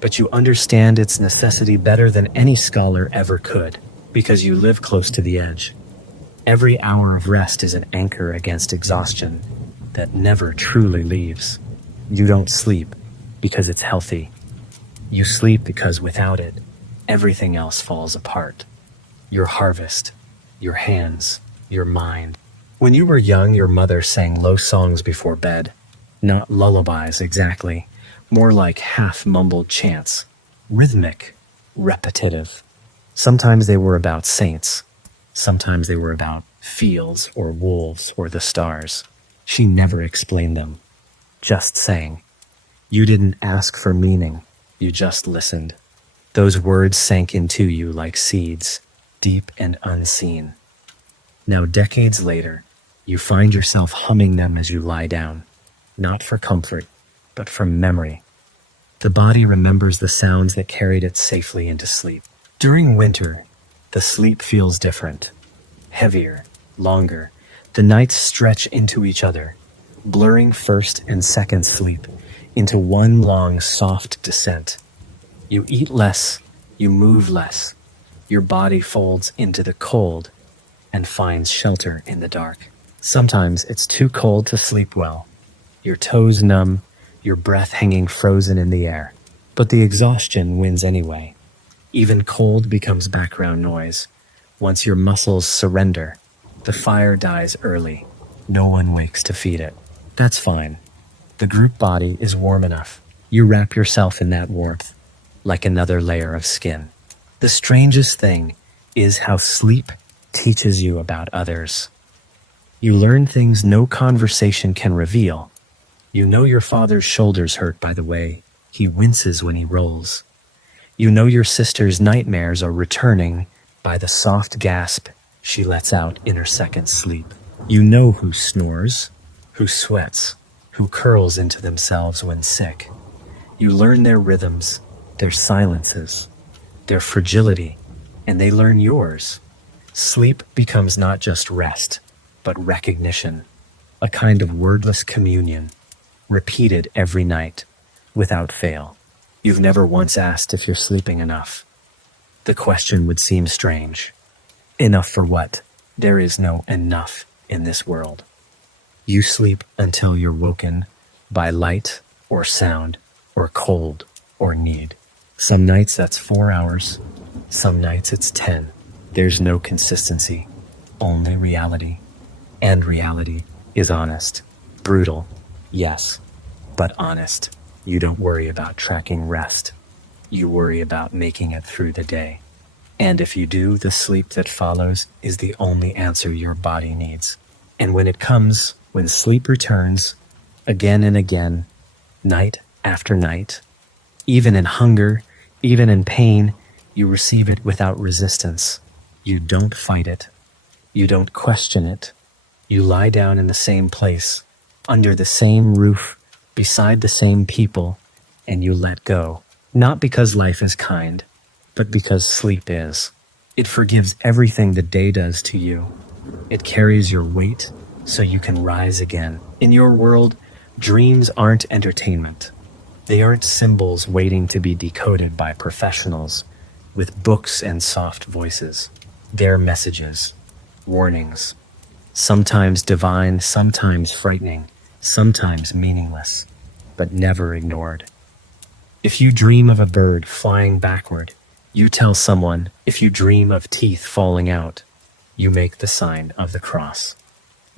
but you understand its necessity better than any scholar ever could, because you live close to the edge. Every hour of rest is an anchor against exhaustion that never truly leaves. You don't sleep because it's healthy. You sleep because without it, everything else falls apart. Your harvest, your hands, your mind. When you were young, your mother sang low songs before bed. Not lullabies exactly, more like half-mumbled chants. Rhythmic, repetitive. Sometimes they were about saints. Sometimes they were about fields or wolves or the stars. She never explained them, just sang. You didn't ask for meaning, you just listened. Those words sank into you like seeds, deep and unseen. Now, decades later, you find yourself humming them as you lie down, not for comfort, but from memory. The body remembers the sounds that carried it safely into sleep. During winter, the sleep feels different, heavier, longer. The nights stretch into each other, blurring first and second sleep into one long, soft descent. You eat less, you move less. Your body folds into the cold and finds shelter in the dark. Sometimes it's too cold to sleep well. Your toes numb, your breath hanging frozen in the air. But the exhaustion wins anyway. Even cold becomes background noise. Once your muscles surrender, the fire dies early. No one wakes to feed it. That's fine. The group body is warm enough. You wrap yourself in that warmth, like another layer of skin. The strangest thing is how sleep teaches you about others. You learn things no conversation can reveal. You know your father's shoulders hurt by the way he winces when he rolls. You know your sister's nightmares are returning by the soft gasp she lets out in her second sleep. You know who snores, who sweats, who curls into themselves when sick. You learn their rhythms, their silences, their fragility, and they learn yours. Sleep becomes not just rest, but recognition, a kind of wordless communion, repeated every night, without fail. You've never once asked if you're sleeping enough. The question would seem strange. Enough for what? There is no enough in this world. You sleep until you're woken by light or sound or cold or need. Some nights that's 4 hours, some nights it's 10. There's no consistency, only reality. And reality is honest. Brutal, yes, but honest. You don't worry about tracking rest. You worry about making it through the day. And if you do, the sleep that follows is the only answer your body needs. And when it comes, when sleep returns, again and again, night after night, even in hunger, even in pain, you receive it without resistance. You don't fight it. You don't question it. You lie down in the same place, under the same roof, beside the same people, and you let go. Not because life is kind, but because sleep is. It forgives everything the day does to you. It carries your weight so you can rise again. In your world, dreams aren't entertainment. They aren't symbols waiting to be decoded by professionals with books and soft voices. They're messages, warnings, Sometimes divine, sometimes frightening, sometimes meaningless, but never ignored. If you dream of a bird flying backward, you tell someone. If you dream of teeth falling out, you make the sign of the cross.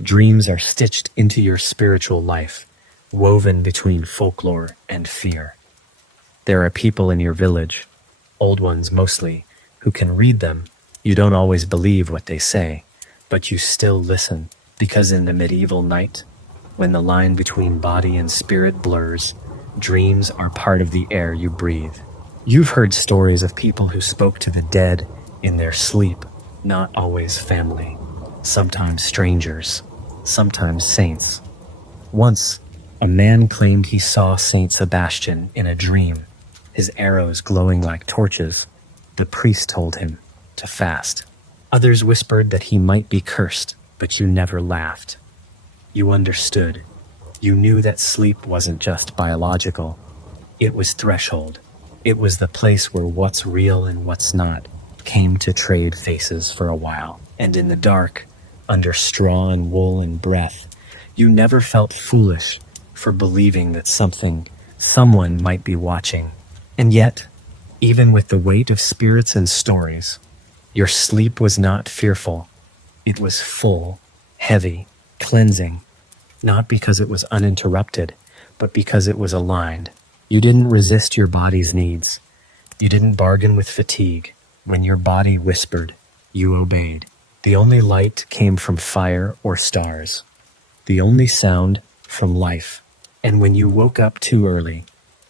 Dreams are stitched into your spiritual life, woven between folklore and fear. There are people in your village, old ones mostly, who can read them. You don't always believe what they say, but you still listen, because in the medieval night, when the line between body and spirit blurs, dreams are part of the air you breathe. You've heard stories of people who spoke to the dead in their sleep, not always family, sometimes strangers, sometimes saints. Once, a man claimed he saw Saint Sebastian in a dream, his arrows glowing like torches. The priest told him to fast. Others whispered that he might be cursed, but you never laughed. You understood. You knew that sleep wasn't just biological. It was threshold. It was the place where what's real and what's not came to trade faces for a while. And in the dark, under straw and wool and breath, you never felt foolish for believing that someone might be watching. And yet, even with the weight of spirits and stories, your sleep was not fearful. It was full, heavy, cleansing, not because it was uninterrupted, but because it was aligned. You didn't resist your body's needs. You didn't bargain with fatigue. When your body whispered, you obeyed. The only light came from fire or stars. The only sound from life. And when you woke up too early,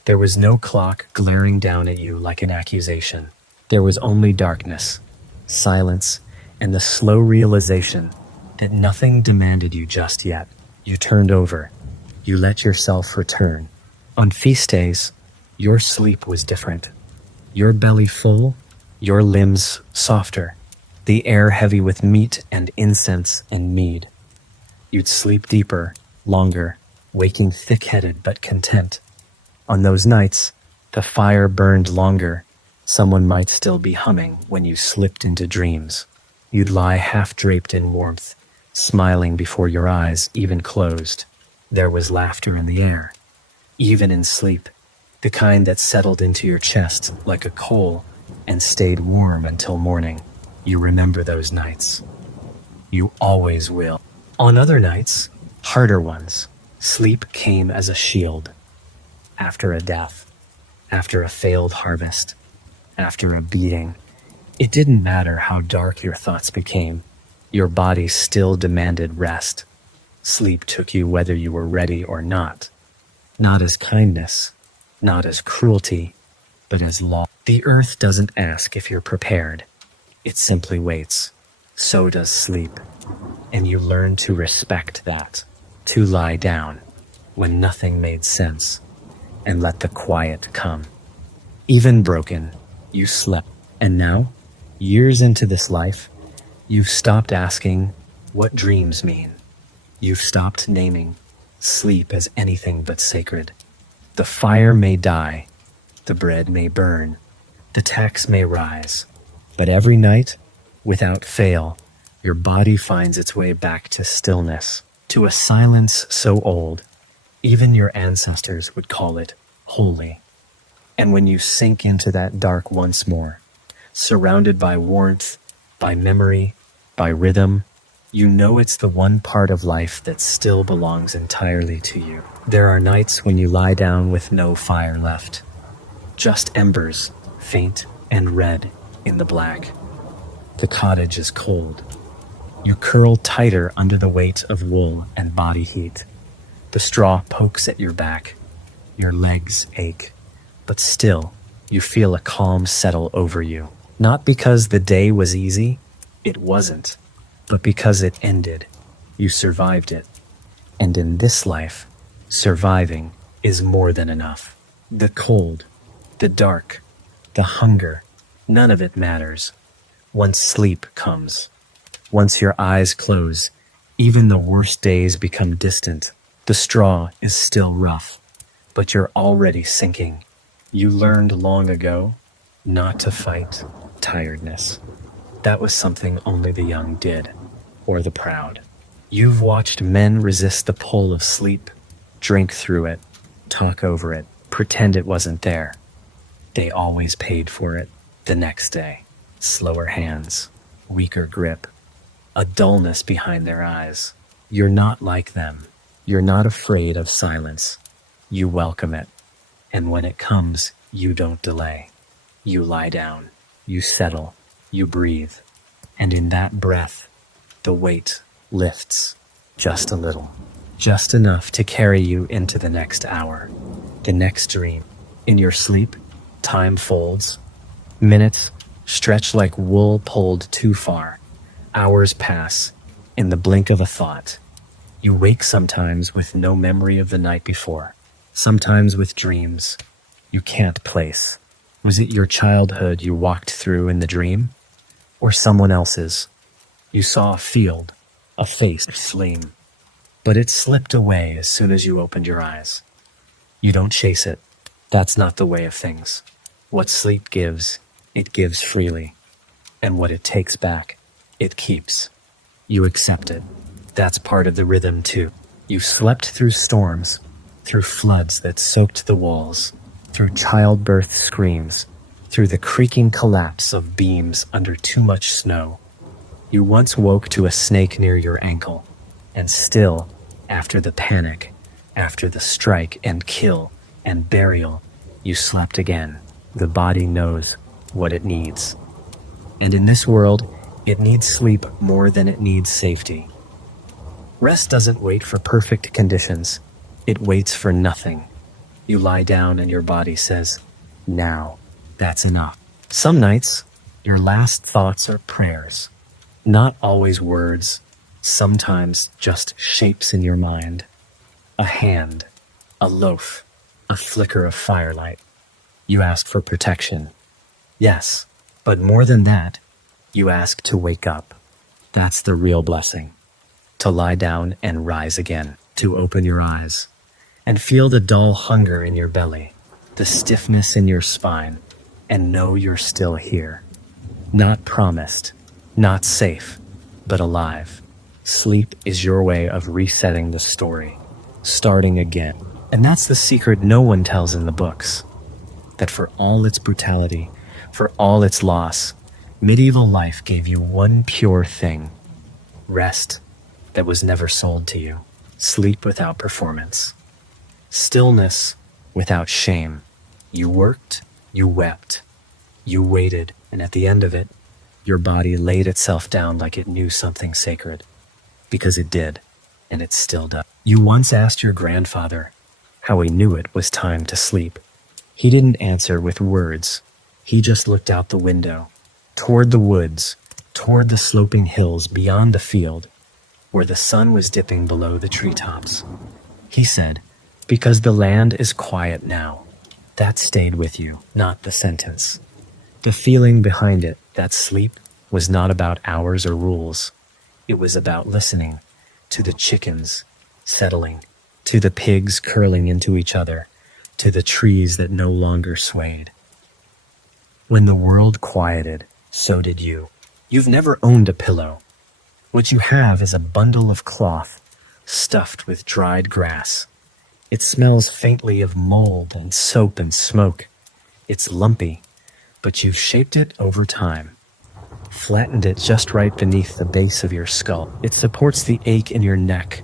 there was no clock glaring down at you like an accusation. There was only darkness, silence, and the slow realization that nothing demanded you just yet. You turned over. You let yourself return. On feast days, your sleep was different. Your belly full, your limbs softer, the air heavy with meat and incense and mead. You'd sleep deeper, longer, waking thick-headed but content. On those nights, the fire burned longer. Someone might still be humming when you slipped into dreams. You'd lie half-draped in warmth, smiling before your eyes even closed. There was laughter in the air, even in sleep, the kind that settled into your chest like a coal and stayed warm until morning. You remember those nights. You always will. On other nights, harder ones, sleep came as a shield. After a death, after a failed harvest, after a beating, it didn't matter how dark your thoughts became. Your body still demanded rest. Sleep took you whether you were ready or not. Not as kindness, not as cruelty, but as law. The earth doesn't ask if you're prepared. It simply waits. So does sleep. And you learn to respect that, to lie down when nothing made sense, and let the quiet come. Even broken, you slept. And now, years into this life, you've stopped asking what dreams mean. You've stopped naming sleep as anything but sacred. The fire may die, the bread may burn, the tax may rise, but every night, without fail, your body finds its way back to stillness, to a silence so old, even your ancestors would call it holy. And when you sink into that dark once more, surrounded by warmth, by memory, by rhythm, you know it's the one part of life that still belongs entirely to you. There are nights when you lie down with no fire left, just embers, faint and red in the black. The cottage is cold. You curl tighter under the weight of wool and body heat. The straw pokes at your back. Your legs ache. But still, you feel a calm settle over you. Not because the day was easy, it wasn't, but because it ended. You survived it. And in this life, surviving is more than enough. The cold, the dark, the hunger, none of it matters. Once sleep comes, once your eyes close, even the worst days become distant. The straw is still rough, but you're already sinking. You learned long ago not to fight tiredness. That was something only the young did, or the proud. You've watched men resist the pull of sleep, drink through it, talk over it, pretend it wasn't there. They always paid for it the next day. Slower hands, weaker grip, a dullness behind their eyes. You're not like them. You're not afraid of silence. You welcome it. And when it comes, you don't delay. You lie down. You settle. You breathe. And in that breath, the weight lifts just a little. Just enough to carry you into the next hour, the next dream. In your sleep, time folds. Minutes stretch like wool pulled too far. Hours pass in the blink of a thought. You wake sometimes with no memory of the night before, sometimes with dreams you can't place. Was it your childhood you walked through in the dream? Or someone else's? You saw a field, a face, a flame, but it slipped away as soon as you opened your eyes. You don't chase it. That's not the way of things. What sleep gives, it gives freely. And what it takes back, it keeps. You accept it. That's part of the rhythm too. You slept through storms, through floods that soaked the walls, through childbirth screams, through the creaking collapse of beams under too much snow. You once woke to a snake near your ankle, and still, after the panic, after the strike and kill and burial, you slept again. The body knows what it needs. And in this world, it needs sleep more than it needs safety. Rest doesn't wait for perfect conditions. It waits for nothing. You lie down and your body says, now, that's enough. Some nights, your last thoughts are prayers. Not always words, sometimes just shapes in your mind. A hand, a loaf, a flicker of firelight. You ask for protection. Yes, but more than that, you ask to wake up. That's the real blessing. To lie down and rise again, to open your eyes, and feel the dull hunger in your belly, the stiffness in your spine, and know you're still here. Not promised, not safe, but alive. Sleep is your way of resetting the story, starting again. And that's the secret no one tells in the books. That for all its brutality, for all its loss, medieval life gave you one pure thing: rest that was never sold to you, sleep without performance, stillness without shame. You worked, you wept, you waited, and at the end of it, your body laid itself down like it knew something sacred, because it did, and it still does. You once asked your grandfather how he knew it was time to sleep. He didn't answer with words. He just looked out the window, toward the woods, toward the sloping hills beyond the field, where the sun was dipping below the treetops. He said, because the land is quiet now. That stayed with you, not the sentence. The feeling behind it, that sleep, was not about hours or rules. It was about listening to the chickens settling, to the pigs curling into each other, to the trees that no longer swayed. When the world quieted, so did you. You've never owned a pillow. What you have is a bundle of cloth stuffed with dried grass. It smells faintly of mold and soap and smoke. It's lumpy, but you've shaped it over time, flattened it just right beneath the base of your skull. It supports the ache in your neck,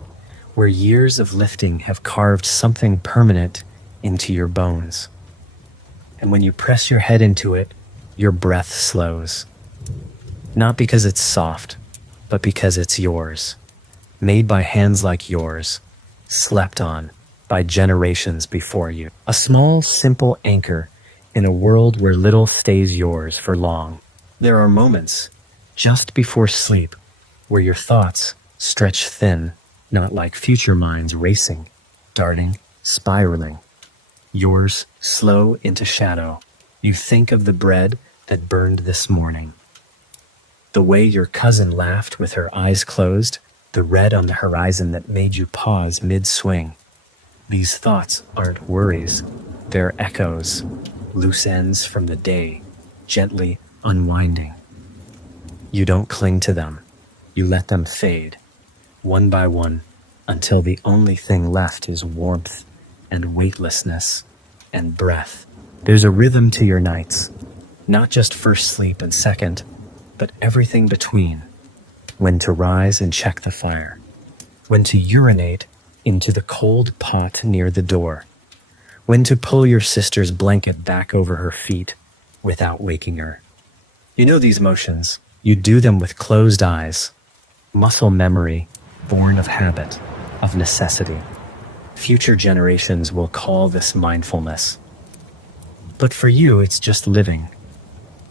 where years of lifting have carved something permanent into your bones. And when you press your head into it, your breath slows. Not because it's soft, but because it's yours, made by hands like yours, slept on by generations before you. A small, simple anchor in a world where little stays yours for long. There are moments, just before sleep, where your thoughts stretch thin, not like future minds racing, darting, spiraling. Yours slow into shadow. You think of the bread that burned this morning, the way your cousin laughed with her eyes closed, the red on the horizon that made you pause mid-swing. These thoughts aren't worries, they're echoes, loose ends from the day, gently unwinding. You don't cling to them, you let them fade. one by one, until the only thing left is warmth and weightlessness and breath. There's a rhythm to your nights, not just first sleep and second, but everything between. When to rise and check the fire, when to urinate into the cold pot near the door, when to pull your sister's blanket back over her feet without waking her. You know these motions. You do them with closed eyes. Muscle memory, born of habit, of necessity. Future generations will call this mindfulness. But for you, it's just living,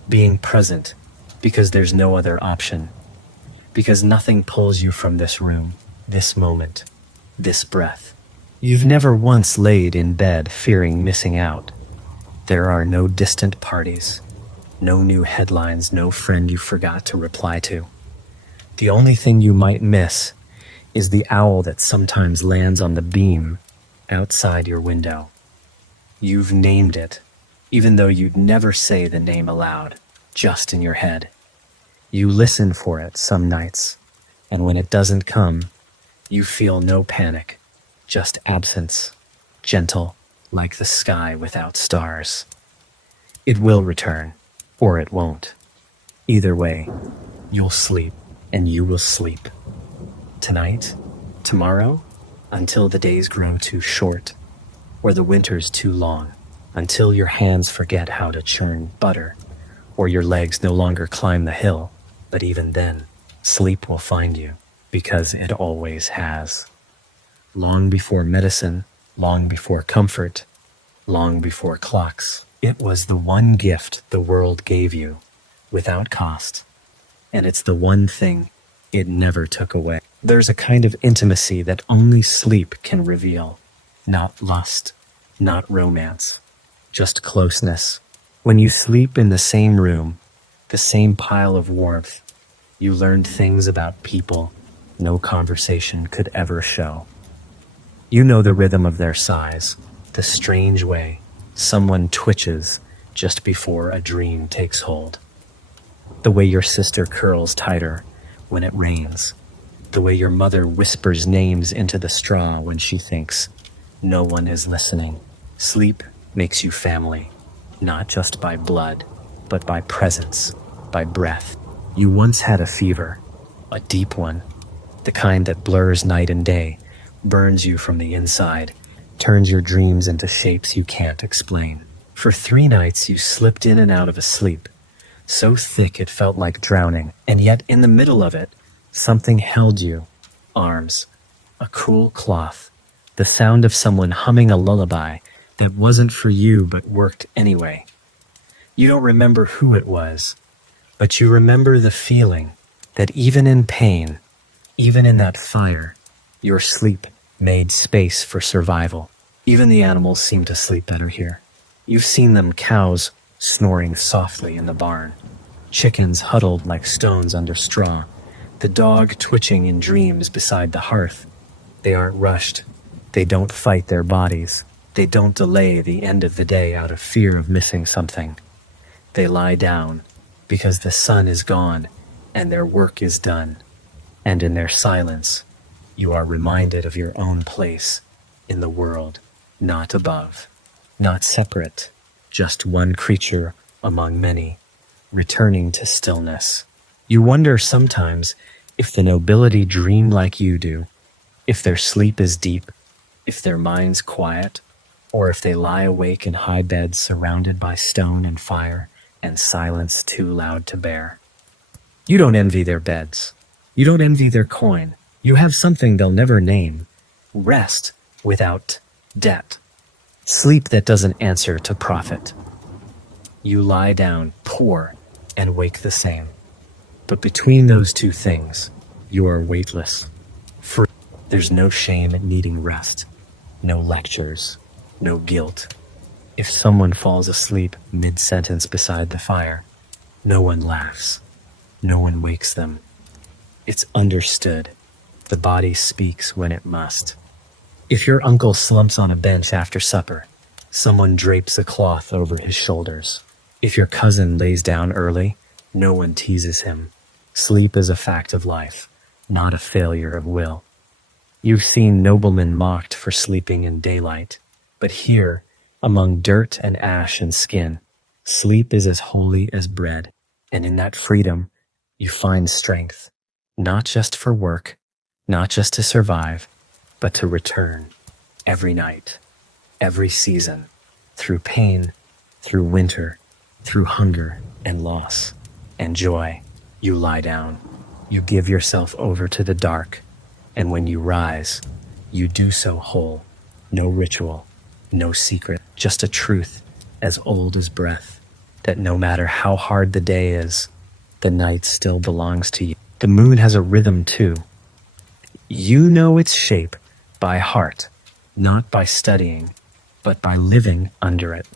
being present, because there's no other option. Because nothing pulls you from this room, this moment, this breath. You've never once laid in bed fearing missing out. There are no distant parties, no new headlines, no friend you forgot to reply to. The only thing you might miss is the owl that sometimes lands on the beam outside your window. You've named it, even though you'd never say the name aloud, just in your head. You listen for it some nights, and when it doesn't come, you feel no panic, just absence, gentle like the sky without stars. It will return, or it won't. Either way, you'll sleep, and you will sleep. Tonight, tomorrow, until the days grow too short, or the winter's too long, until your hands forget how to churn butter, or your legs no longer climb the hill. But even then, sleep will find you, because it always has. Long before medicine, long before comfort, long before clocks, it was the one gift the world gave you, without cost. And it's the one thing it never took away. There's a kind of intimacy that only sleep can reveal. Not lust, not romance, just closeness. When you sleep in the same room, the same pile of warmth, you learned things about people no conversation could ever show. You know the rhythm of their sighs, the strange way someone twitches just before a dream takes hold. The way your sister curls tighter when it rains. The way your mother whispers names into the straw when she thinks no one is listening. Sleep makes you family, not just by blood, but by presence, by breath. You once had a fever, a deep one, the kind that blurs night and day, burns you from the inside, turns your dreams into shapes you can't explain. For 3 nights you slipped in and out of a sleep, so thick it felt like drowning, and yet in the middle of it, something held you. Arms, a cool cloth, the sound of someone humming a lullaby that wasn't for you but worked anyway. You don't remember who it was, but you remember the feeling that even in pain, even in that fire, your sleep made space for survival. Even the animals seem to sleep better here. You've seen them, cows snoring softly in the barn, chickens huddled like stones under straw, the dog twitching in dreams beside the hearth. They aren't rushed. They don't fight their bodies. They don't delay the end of the day out of fear of missing something. They lie down because the sun is gone and their work is done. And in their silence, you are reminded of your own place in the world, not above, not separate, just one creature among many, returning to stillness. You wonder sometimes if the nobility dream like you do, if their sleep is deep, if their minds quiet, or if they lie awake in high beds surrounded by stone and fire and silence too loud to bear. You don't envy their beds. You don't envy their coin. You have something they'll never name. Rest without debt. Sleep that doesn't answer to profit. You lie down poor and wake the same. But between those two things, you are weightless. Free. There's no shame in needing rest. No lectures. No guilt. If someone falls asleep mid-sentence beside the fire, no one laughs. No one wakes them. It's understood. The body speaks when it must. If your uncle slumps on a bench after supper, someone drapes a cloth over his shoulders. If your cousin lays down early, no one teases him. Sleep is a fact of life, not a failure of will. You've seen noblemen mocked for sleeping in daylight, but here, among dirt and ash and skin, sleep is as holy as bread, and in that freedom, you find strength, not just for work, not just to survive, but to return every night, every season, through pain, through winter, through hunger and loss and joy. You lie down, you give yourself over to the dark, and when you rise, you do so whole. No ritual, no secret, just a truth as old as breath, that no matter how hard the day is, the night still belongs to you. The moon has a rhythm too. You know its shape by heart, not by studying, but by living under it.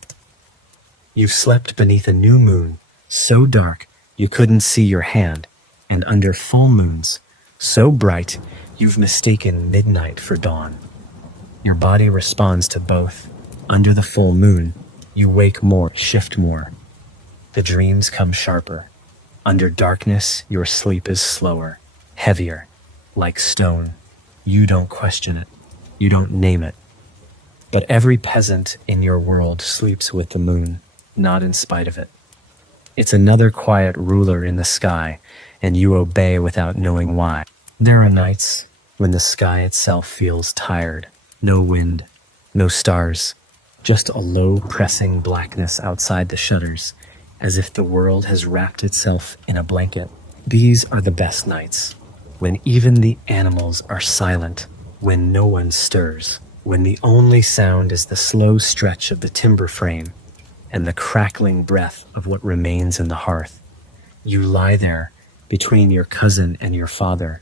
You've slept beneath a new moon, so dark you couldn't see your hand, and under full moons, so bright you've mistaken midnight for dawn. Your body responds to both. Under the full moon, you wake more, shift more. The dreams come sharper. Under darkness, your sleep is slower, heavier, like stone. You don't question it. You don't name it. But every peasant in your world sleeps with the moon, not in spite of it. It's another quiet ruler in the sky, and you obey without knowing why. There are nights when the sky itself feels tired. No wind, no stars, just a low pressing blackness outside the shutters, as if the world has wrapped itself in a blanket. These are the best nights, when even the animals are silent, when no one stirs, when the only sound is the slow stretch of the timber frame and the crackling breath of what remains in the hearth. You lie there between your cousin and your father,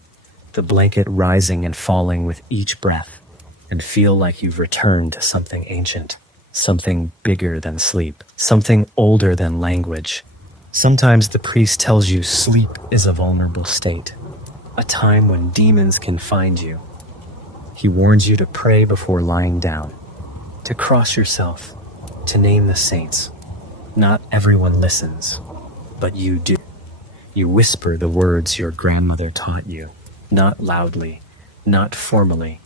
the blanket rising and falling with each breath, and feel like you've returned to something ancient, something bigger than sleep, something older than language. Sometimes the priest tells you sleep is a vulnerable state, a time when demons can find you. He warns you to pray before lying down, to cross yourself, to name the saints. Not everyone listens, but you do. You whisper the words your grandmother taught you, not loudly, not formally,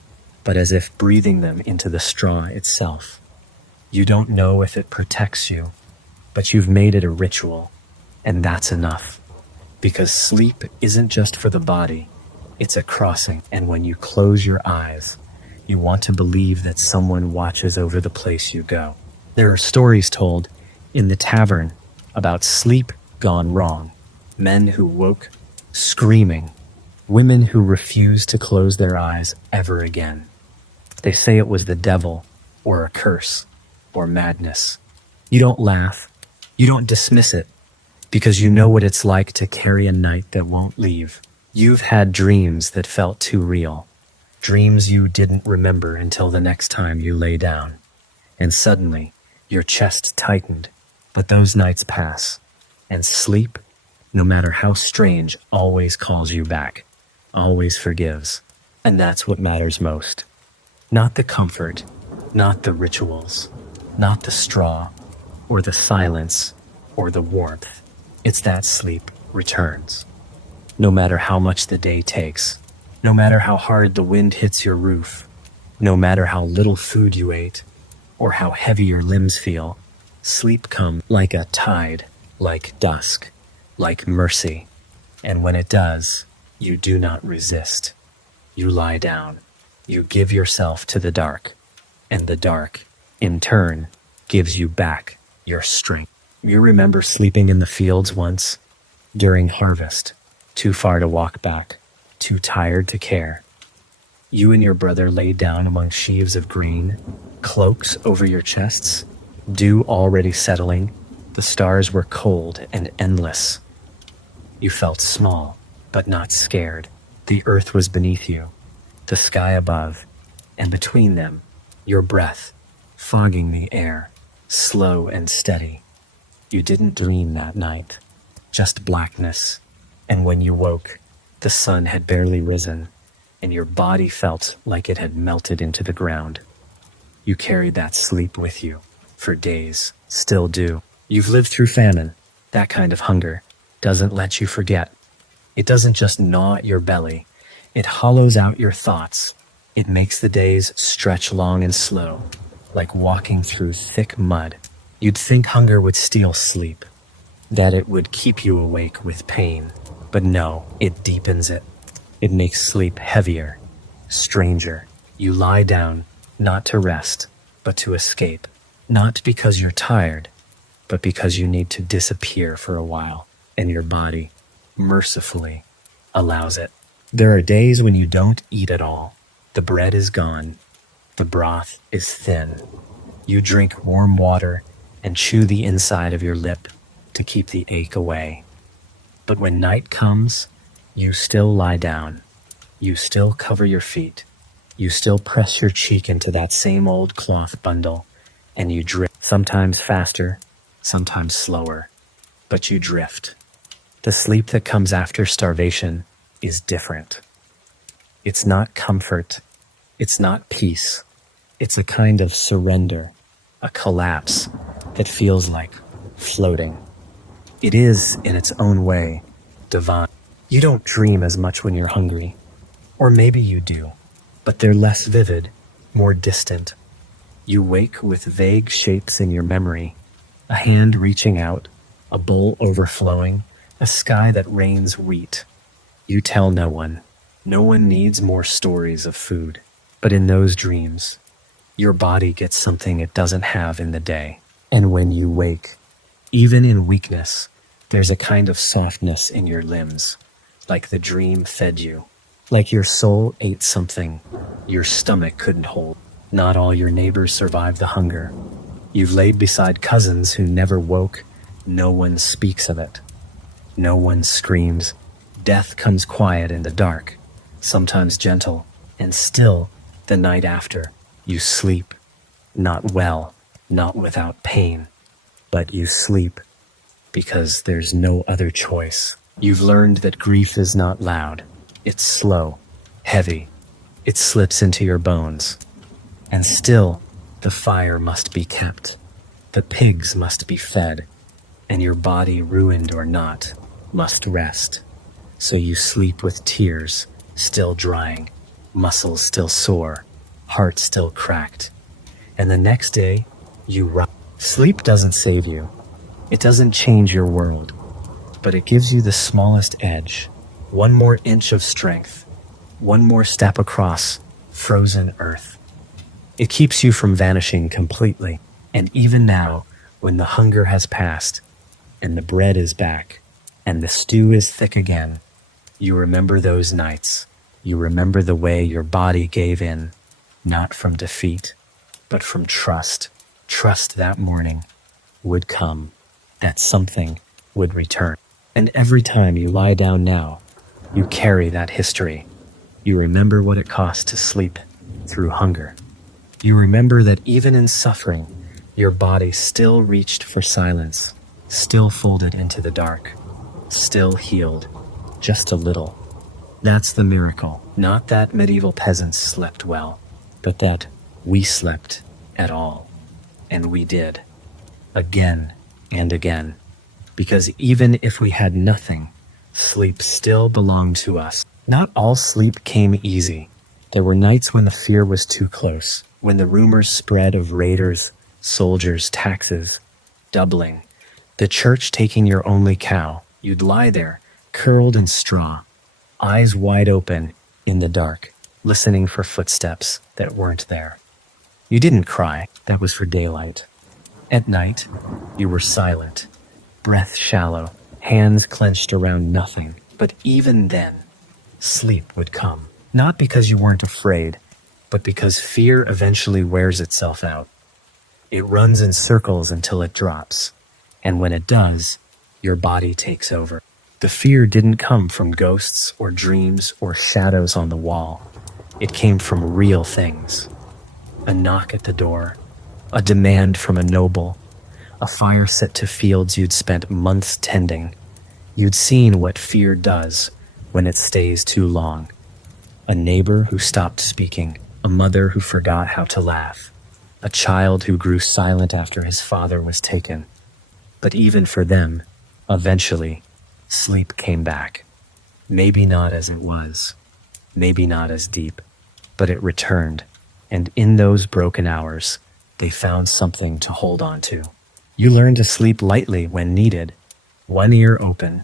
but as if breathing them into the straw itself. You don't know if it protects you, but you've made it a ritual, and that's enough. Because sleep isn't just for the body, it's a crossing, and when you close your eyes, you want to believe that someone watches over the place you go. There are stories told in the tavern about sleep gone wrong, men who woke screaming, women who refused to close their eyes ever again. They say it was the devil, or a curse, or madness. You don't laugh, you don't dismiss it, because you know what it's like to carry a night that won't leave. You've had dreams that felt too real, dreams you didn't remember until the next time you lay down. And suddenly, your chest tightened, but those nights pass, and sleep, no matter how strange, always calls you back, always forgives. And that's what matters most. Not the comfort, not the rituals, not the straw, or the silence, or the warmth. It's that sleep returns. No matter how much the day takes, no matter how hard the wind hits your roof, no matter how little food you ate, or how heavy your limbs feel, sleep comes like a tide, like dusk, like mercy. And when it does, you do not resist. You lie down. You give yourself to the dark, and the dark, in turn, gives you back your strength. You remember sleeping in the fields once, during harvest, too far to walk back, too tired to care. You and your brother lay down among sheaves of grain, cloaks over your chests, dew already settling. The stars were cold and endless. You felt small, but not scared. The earth was beneath you, the sky above, and between them, your breath, fogging the air, slow and steady. You didn't dream that night, just blackness, and when you woke, the sun had barely risen, and your body felt like it had melted into the ground. You carried that sleep with you, for days, still do. You've lived through famine. That kind of hunger doesn't let you forget. It doesn't just gnaw at your belly, It hollows out your thoughts. It makes the days stretch long and slow, like walking through thick mud. You'd think hunger would steal sleep, that it would keep you awake with pain. But no, it deepens it. It makes sleep heavier, stranger. You lie down, not to rest, but to escape. Not because you're tired, but because you need to disappear for a while, and your body, mercifully, allows it. There are days when you don't eat at all. The bread is gone. The broth is thin. You drink warm water and chew the inside of your lip to keep the ache away. But when night comes, you still lie down. You still cover your feet. You still press your cheek into that same old cloth bundle, and you drift, sometimes faster, sometimes slower, but you drift. The sleep that comes after starvation is different. It's not comfort. It's not peace. It's a kind of surrender, a collapse that feels like floating. It is, in its own way, divine. You don't dream as much when you're hungry. Or maybe you do, but they're less vivid, more distant. You wake with vague shapes in your memory, a hand reaching out, a bowl overflowing, a sky that rains wheat. You tell no one. No one needs more stories of food. But in those dreams, your body gets something it doesn't have in the day. And when you wake, even in weakness, there's a kind of softness in your limbs, like the dream fed you, like your soul ate something your stomach couldn't hold. Not all your neighbors survived the hunger. You've laid beside cousins who never woke. No one speaks of it. No one screams. Death comes quiet in the dark, sometimes gentle, and still the night after. You sleep, not well, not without pain, but you sleep because there's no other choice. You've learned that grief is not loud. It's slow, heavy. It slips into your bones. And still, the fire must be kept. The pigs must be fed. And your body, ruined or not, must rest. So you sleep with tears still drying, muscles still sore, heart still cracked. And the next day, you rise. Sleep doesn't save you. It doesn't change your world. But it gives you the smallest edge. One more inch of strength. One more step across frozen earth. It keeps you from vanishing completely. And even now, when the hunger has passed, and the bread is back, and the stew is thick again, you remember those nights. You remember the way your body gave in, not from defeat, but from trust. Trust that morning would come, that something would return. And every time you lie down now, you carry that history. You remember what it cost to sleep through hunger. You remember that even in suffering, your body still reached for silence, still folded into the dark, still healed, just a little. That's the miracle. Not that medieval peasants slept well, but that we slept at all. And we did. Again and again. Because even if we had nothing, sleep still belonged to us. Not all sleep came easy. There were nights when the fear was too close, when the rumors spread of raiders, soldiers, taxes, doubling, the church taking your only cow. You'd lie there, curled in straw, eyes wide open in the dark, listening for footsteps that weren't there. You didn't cry. That was for daylight. At night, you were silent, breath shallow, hands clenched around nothing. But even then, sleep would come. Not because you weren't afraid, but because fear eventually wears itself out. It runs in circles until it drops. And when it does, your body takes over. The fear didn't come from ghosts or dreams or shadows on the wall. It came from real things. A knock at the door, a demand from a noble, a fire set to fields you'd spent months tending. You'd seen what fear does when it stays too long. A neighbor who stopped speaking, a mother who forgot how to laugh, a child who grew silent after his father was taken. But even for them, eventually, sleep came back. Maybe not as it was, maybe not as deep, but it returned, and in those broken hours, they found something to hold on to. You learned to sleep lightly when needed, one ear open,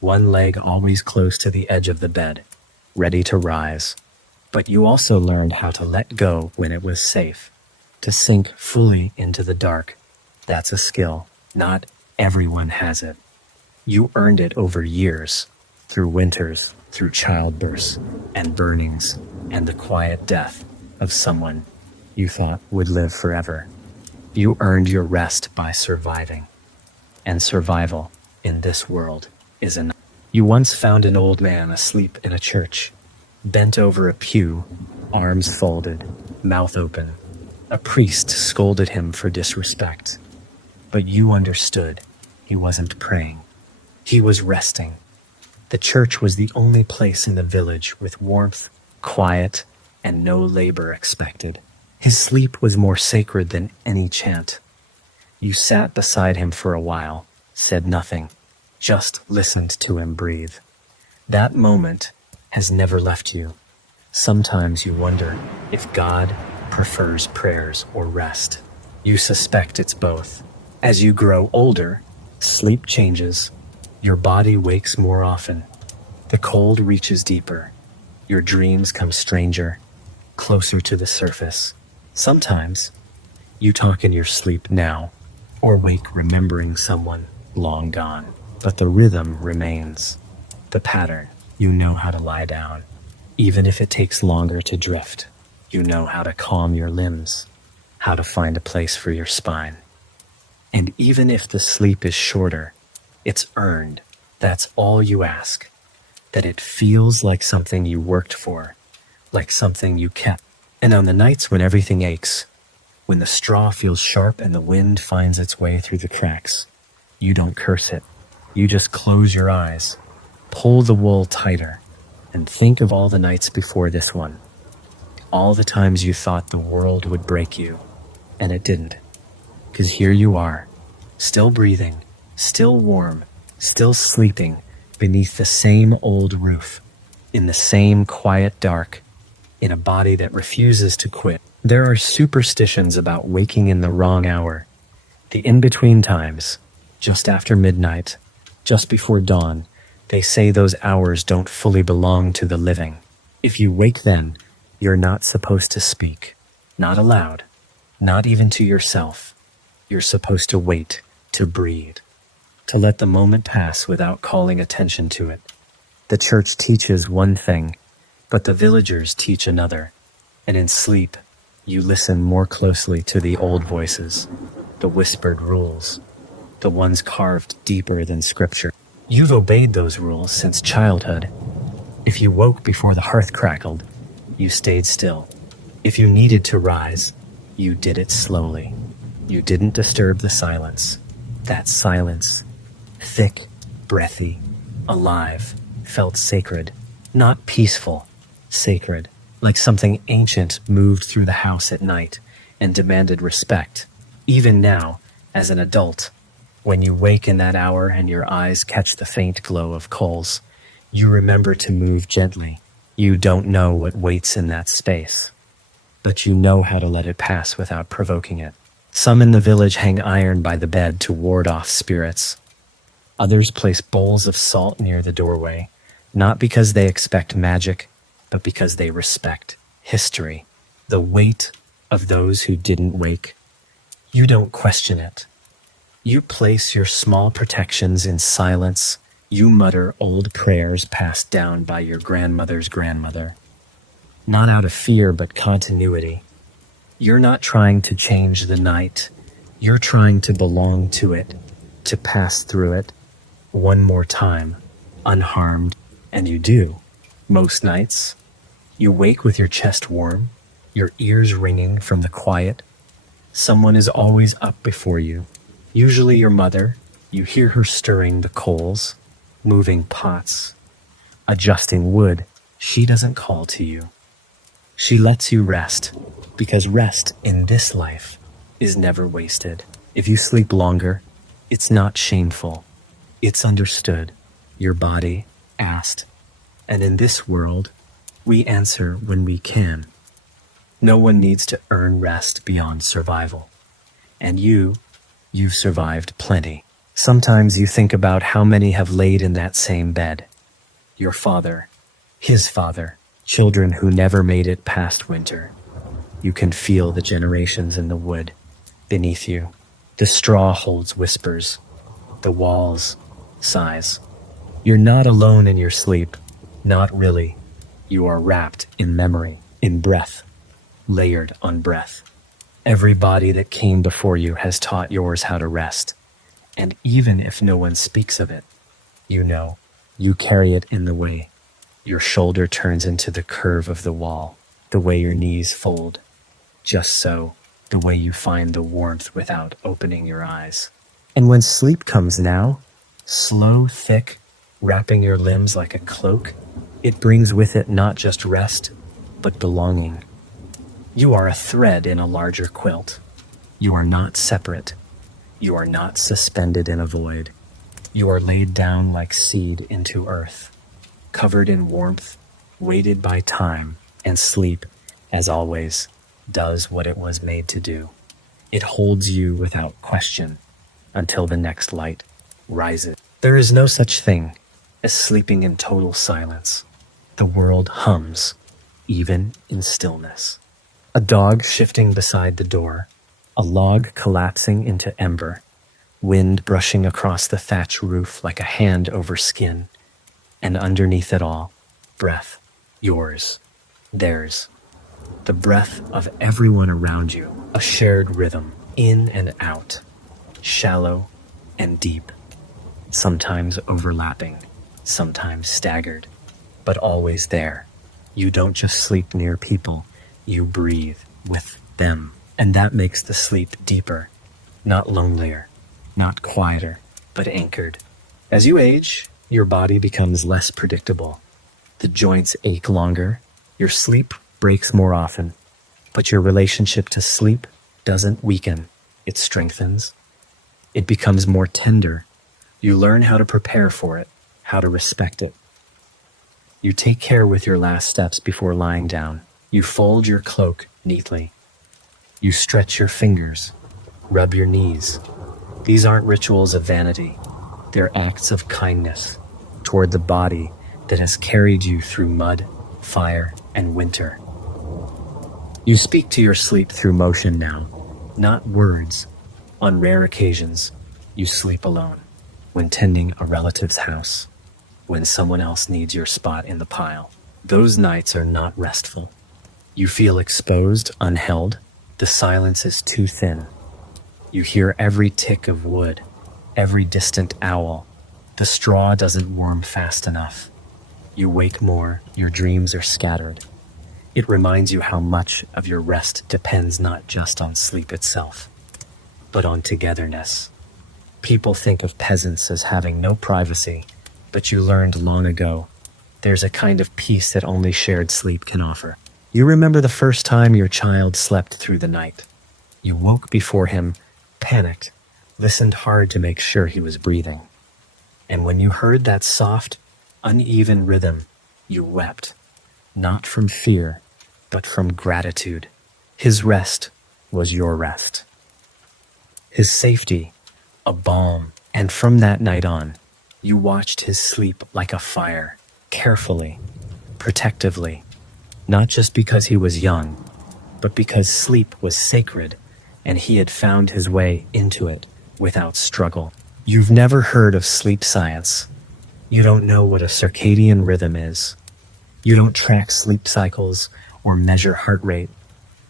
one leg always close to the edge of the bed, ready to rise. But you also learned how to let go when it was safe, to sink fully into the dark. That's a skill. Not everyone has it. You earned it over years, through winters, through childbirths and burnings, and the quiet death of someone you thought would live forever. You earned your rest by surviving, and survival in this world is enough. You once found an old man asleep in a church, bent over a pew, arms folded, mouth open. A priest scolded him for disrespect, but you understood he wasn't praying. He was resting. The church was the only place in the village with warmth, quiet, and no labor expected. His sleep was more sacred than any chant. You sat beside him for a while, said nothing, just listened to him breathe. That moment has never left you. Sometimes you wonder if God prefers prayers or rest. You suspect it's both. As you grow older, sleep changes. Your body wakes more often. The cold reaches deeper. Your dreams come stranger, closer to the surface. Sometimes you talk in your sleep now, or wake remembering someone long gone. But the rhythm remains. The pattern. You know how to lie down. Even if it takes longer to drift, you know how to calm your limbs, how to find a place for your spine. And even if the sleep is shorter, it's earned. That's all you ask. That it feels like something you worked for, like something you kept. And on the nights when everything aches, when the straw feels sharp and the wind finds its way through the cracks, you don't curse it. You just close your eyes, pull the wool tighter, and think of all the nights before this one. All the times you thought the world would break you, and it didn't. 'Cause here you are, still breathing, still warm, still sleeping beneath the same old roof, in the same quiet dark, in a body that refuses to quit. There are superstitions about waking in the wrong hour, the in-between times, just after midnight, just before dawn. They say those hours don't fully belong to the living. If you wake then, you're not supposed to speak, not aloud, not even to yourself. You're supposed to wait, to breathe, to let the moment pass without calling attention to it. The church teaches one thing, but the villagers teach another. And in sleep, you listen more closely to the old voices, the whispered rules, the ones carved deeper than scripture. You've obeyed those rules since childhood. If you woke before the hearth crackled, you stayed still. If you needed to rise, you did it slowly. You didn't disturb the silence. That silence, thick, breathy, alive, felt sacred, not peaceful, sacred, like something ancient moved through the house at night and demanded respect. Even now, as an adult, when you wake in that hour and your eyes catch the faint glow of coals, you remember to move gently. You don't know what waits in that space, but you know how to let it pass without provoking it. Some in the village hang iron by the bed to ward off spirits. Others place bowls of salt near the doorway, not because they expect magic, but because they respect history, the weight of those who didn't wake. You don't question it. You place your small protections in silence. You mutter old prayers passed down by your grandmother's grandmother. Not out of fear, but continuity. You're not trying to change the night. You're trying to belong to it, to pass through it one more time, unharmed. And you do, most nights. You wake with your chest warm, your ears ringing from the quiet. Someone is always up before you. Usually your mother. You hear her stirring the coals, moving pots, adjusting wood. She doesn't call to you. She lets you rest, because rest in this life is never wasted. If you sleep longer, it's not shameful. It's understood. Your body asked. And in this world, We answer when we can. No one needs to earn rest beyond survival. And you've survived plenty. Sometimes you think about how many have laid in that same bed. Your father, his father, children who never made it past winter. You can feel the generations in the wood beneath you. The straw holds whispers. The walls sighs. You're not alone in your sleep. Not really. You are wrapped in memory, in breath, layered on breath. Every body that came before you has taught yours how to rest. And even if no one speaks of it, you know, you carry it in the way your shoulder turns into the curve of the wall, the way your knees fold, just so, the way you find the warmth without opening your eyes. And when sleep comes now, slow, thick, wrapping your limbs like a cloak, it brings with it not just rest, but belonging. You are a thread in a larger quilt. You are not separate. You are not suspended in a void. You are laid down like seed into earth, covered in warmth, weighted by time, and sleep, as always, does what it was made to do. It holds you without question until the next light rises. There is no such thing as sleeping in total silence. The world hums, even in stillness. A dog shifting beside the door, a log collapsing into ember, wind brushing across the thatch roof like a hand over skin, and underneath it all, breath, yours, theirs, the breath of everyone around you, a shared rhythm, in and out, shallow and deep, sometimes overlapping, sometimes staggered, but always there. You don't just sleep near people, you breathe with them. And that makes the sleep deeper, not lonelier, not quieter, but anchored. As you age, your body becomes less predictable. The joints ache longer, your sleep breaks more often, but your relationship to sleep doesn't weaken, it strengthens. It becomes more tender. You learn how to prepare for it, how to respect it. You take care with your last steps before lying down. You fold your cloak neatly. You stretch your fingers, rub your knees. These aren't rituals of vanity. They're acts of kindness toward the body that has carried you through mud, fire, and winter. You speak to your sleep through motion now, not words. On rare occasions, you sleep alone, when tending a relative's house, when someone else needs your spot in the pile. Those nights are not restful. You feel exposed, unheld. The silence is too thin. You hear every tick of wood, every distant owl. The straw doesn't warm fast enough. You wake more, your dreams are scattered. It reminds you how much of your rest depends not just on sleep itself, but on togetherness. People think of peasants as having no privacy, but you learned long ago there's a kind of peace that only shared sleep can offer. You remember the first time your child slept through the night. You woke before him, panicked, listened hard to make sure he was breathing. And when you heard that soft, uneven rhythm, you wept, not from fear, but from gratitude. His rest was your rest. His safety, a balm. And from that night on, you watched his sleep like a fire, carefully, protectively, not just because he was young, but because sleep was sacred and he had found his way into it without struggle. You've never heard of sleep science. You don't know what a circadian rhythm is. You don't track sleep cycles or measure heart rate.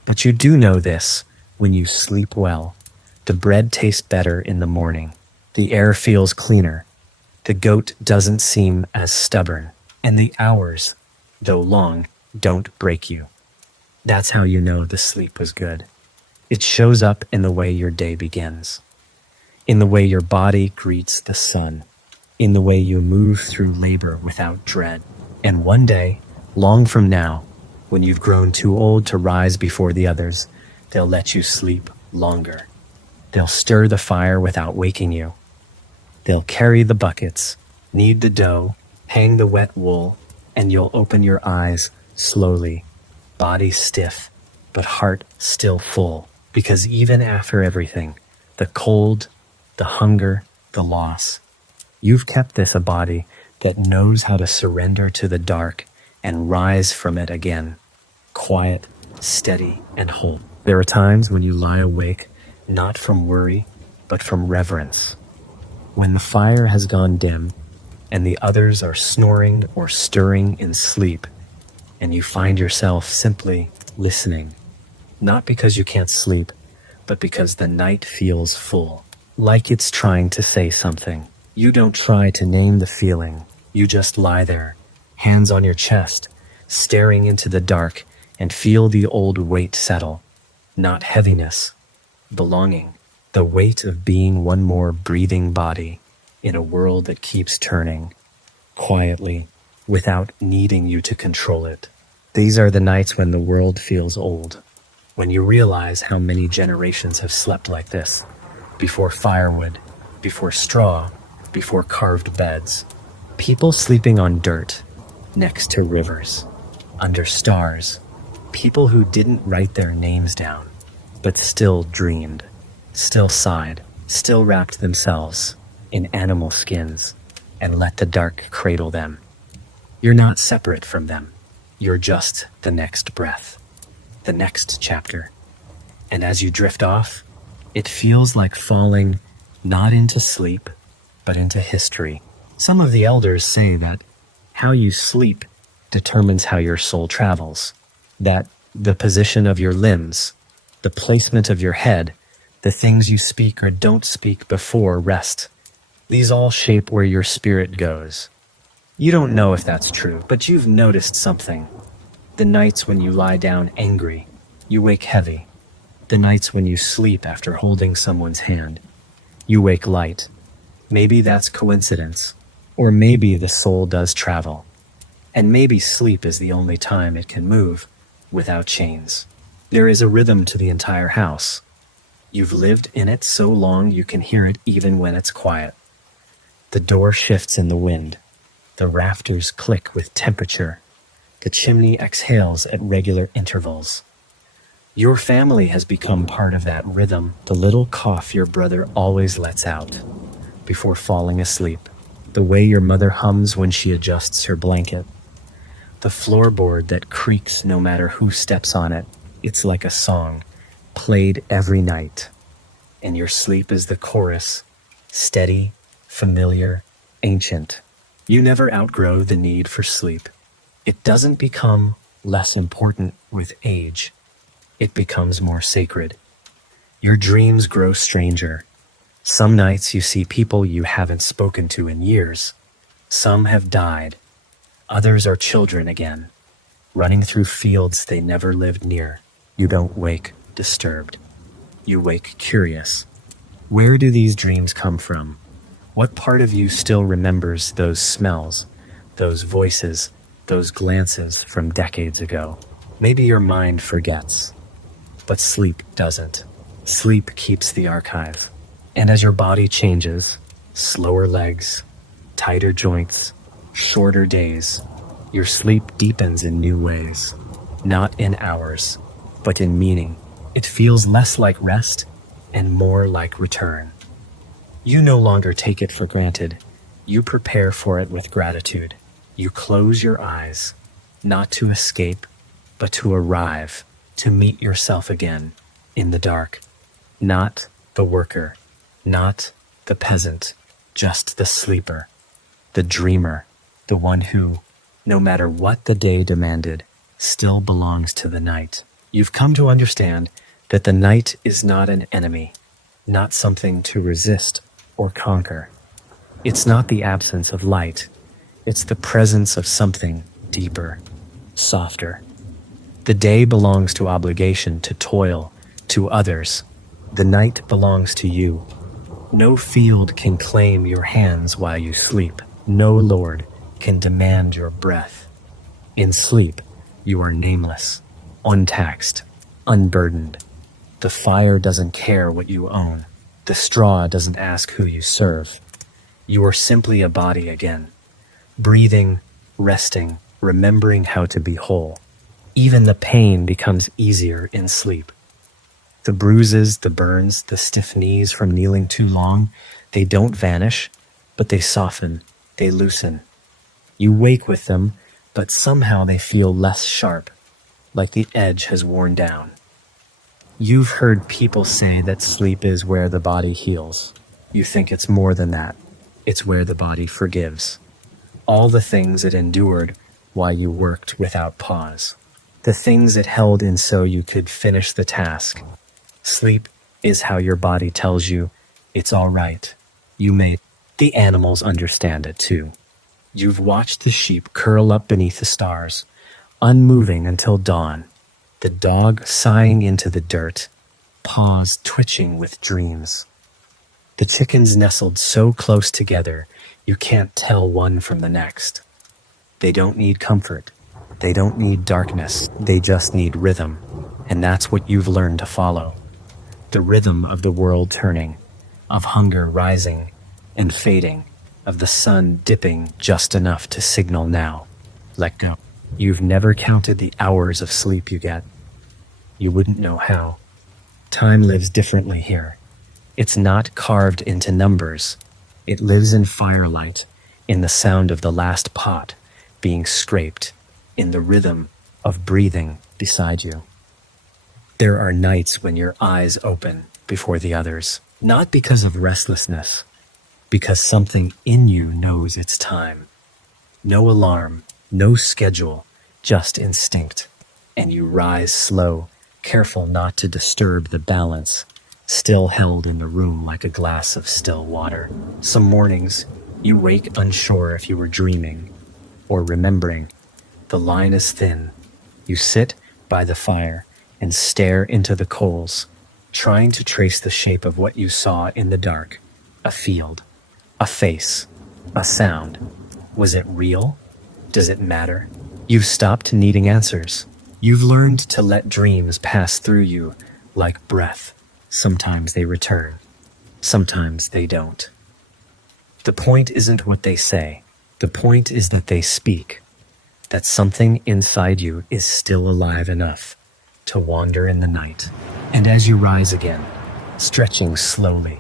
But you do know this: when you sleep well, the bread tastes better in the morning. The air feels cleaner. The goat doesn't seem as stubborn. And the hours, though long, don't break you. That's how you know the sleep was good. It shows up in the way your day begins, in the way your body greets the sun, in the way you move through labor without dread. And one day, long from now, when you've grown too old to rise before the others, they'll let you sleep longer. They'll stir the fire without waking you. They'll carry the buckets, knead the dough, hang the wet wool, and you'll open your eyes slowly, body stiff, but heart still full. Because even after everything, the cold, the hunger, the loss, you've kept this a body that knows how to surrender to the dark and rise from it again, quiet, steady, and whole. There are times when you lie awake, not from worry, but from reverence. When the fire has gone dim, and the others are snoring or stirring in sleep, and you find yourself simply listening, not because you can't sleep, but because the night feels full, like it's trying to say something. You don't try to name the feeling. You just lie there, hands on your chest, staring into the dark, and feel the old weight settle. Not heaviness, belonging. The weight of being one more breathing body in a world that keeps turning, quietly, without needing you to control it. These are the nights when the world feels old, when you realize how many generations have slept like this, before firewood, before straw, before carved beds. People sleeping on dirt, next to rivers, under stars. People who didn't write their names down, but still dreamed, still sighed, still wrapped themselves in animal skins and let the dark cradle them. You're not separate from them. You're just the next breath, the next chapter. And as you drift off, it feels like falling not into sleep, but into history. Some of the elders say that how you sleep determines how your soul travels, that the position of your limbs, the placement of your head, the things you speak or don't speak before rest, these all shape where your spirit goes. You don't know if that's true, but you've noticed something. The nights when you lie down angry, you wake heavy. The nights when you sleep after holding someone's hand, you wake light. Maybe that's coincidence, or maybe the soul does travel. And maybe sleep is the only time it can move without chains. There is a rhythm to the entire house. You've lived in it so long you can hear it even when it's quiet. The door shifts in the wind. The rafters click with temperature. The chimney exhales at regular intervals. Your family has become part of that rhythm, the little cough your brother always lets out before falling asleep, the way your mother hums when she adjusts her blanket, the floorboard that creaks no matter who steps on it. It's like a song, played every night. And your sleep is the chorus, steady, familiar, ancient. You never outgrow the need for sleep. It doesn't become less important with age. It becomes more sacred. Your dreams grow stranger. Some nights you see people you haven't spoken to in years. Some have died. Others are children again, running through fields they never lived near. You don't wake disturbed. You wake curious. Where do these dreams come from? What part of you still remembers those smells, those voices, those glances from decades ago? Maybe your mind forgets, but sleep doesn't. Sleep keeps the archive. And as your body changes, slower legs, tighter joints, shorter days, your sleep deepens in new ways. Not in hours, but in meaning. It feels less like rest and more like return. You no longer take it for granted. You prepare for it with gratitude. You close your eyes, not to escape, but to arrive, to meet yourself again in the dark. Not the worker, not the peasant, just the sleeper, the dreamer, the one who, no matter what the day demanded, still belongs to the night. You've come to understand that the night is not an enemy, not something to resist or conquer. It's not the absence of light. It's the presence of something deeper, softer. The day belongs to obligation, to toil, to others. The night belongs to you. No field can claim your hands while you sleep. No lord can demand your breath. In sleep, you are nameless, untaxed, unburdened. The fire doesn't care what you own. The straw doesn't ask who you serve. You are simply a body again, breathing, resting, remembering how to be whole. Even the pain becomes easier in sleep. The bruises, the burns, the stiff knees from kneeling too long, they don't vanish, but they soften, they loosen. You wake with them, but somehow they feel less sharp, like the edge has worn down. You've heard people say that sleep is where the body heals. You think it's more than that. It's where the body forgives. All the things it endured while you worked without pause. The things it held in so you could finish the task. Sleep is how your body tells you it's all right. You may. The animals understand it too. You've watched the sheep curl up beneath the stars, unmoving until dawn. The dog sighing into the dirt, paws twitching with dreams. The chickens nestled so close together, you can't tell one from the next. They don't need comfort. They don't need darkness. They just need rhythm. And that's what you've learned to follow. The rhythm of the world turning, of hunger rising and fading, of the sun dipping just enough to signal now. Let go. You've never counted the hours of sleep you get. You wouldn't know how. Time lives differently here. It's not carved into numbers. It lives in firelight, in the sound of the last pot being scraped, in the rhythm of breathing beside you. There are nights when your eyes open before the others, not because of restlessness, because something in you knows it's time. No alarm, no schedule, just instinct. And you rise slow, careful not to disturb the balance, still held in the room like a glass of still water. Some mornings, you wake unsure if you were dreaming or remembering. The line is thin. You sit by the fire and stare into the coals, trying to trace the shape of what you saw in the dark. A field, a face, a sound. Was it real? Does it matter? You've stopped needing answers. You've learned to let dreams pass through you like breath. Sometimes they return. Sometimes they don't. The point isn't what they say. The point is that they speak. That something inside you is still alive enough to wander in the night. And as you rise again, stretching slowly,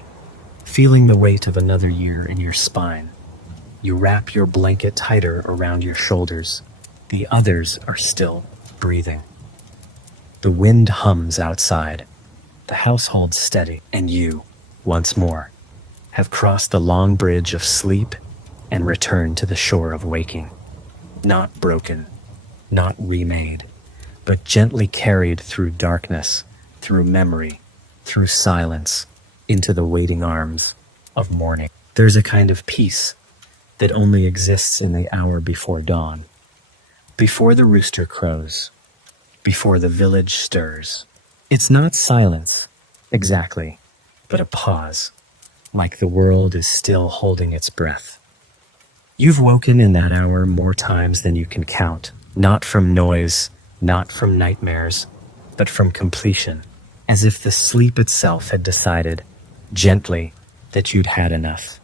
feeling the weight of another year in your spine, you wrap your blanket tighter around your shoulders. The others are still breathing. The wind hums outside. The house holds steady. And you, once more, have crossed the long bridge of sleep and returned to the shore of waking. Not broken, not remade, but gently carried through darkness, through memory, through silence, into the waiting arms of morning. There's a kind of peace that only exists in the hour before dawn, before the rooster crows, before the village stirs. It's not silence, exactly, but a pause, like the world is still holding its breath. You've woken in that hour more times than you can count, not from noise, not from nightmares, but from completion, as if the sleep itself had decided, gently, that you'd had enough.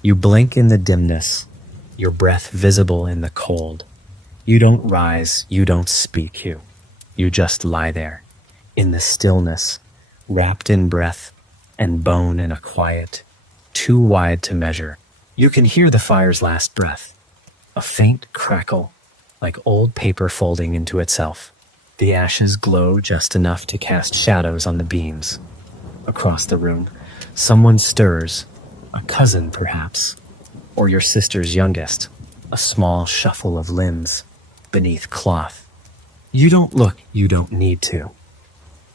You blink in the dimness, your breath visible in the cold. You don't rise, you don't speak, you just lie there, in the stillness, wrapped in breath and bone in a quiet, too wide to measure. You can hear the fire's last breath, a faint crackle, like old paper folding into itself. The ashes glow just enough to cast shadows on the beams. Across the room, someone stirs, a cousin perhaps, or your sister's youngest, a small shuffle of limbs beneath cloth. You don't look, you don't need to.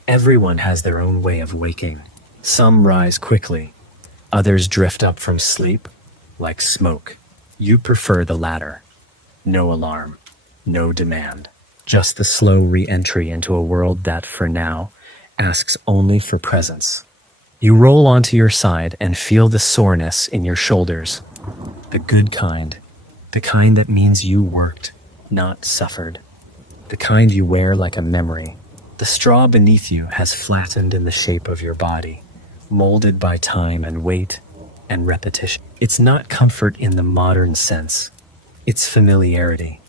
Everyone has their own way of waking. Some rise quickly, others drift up from sleep like smoke. You prefer the latter. No alarm, no demand. Just the slow re-entry into a world that, for now, asks only for presence. You roll onto your side and feel the soreness in your shoulders. The good kind. The kind that means you worked, not suffered. The kind you wear like a memory. The straw beneath you has flattened in the shape of your body, molded by time and weight and repetition. It's not comfort in the modern sense. It's familiarity.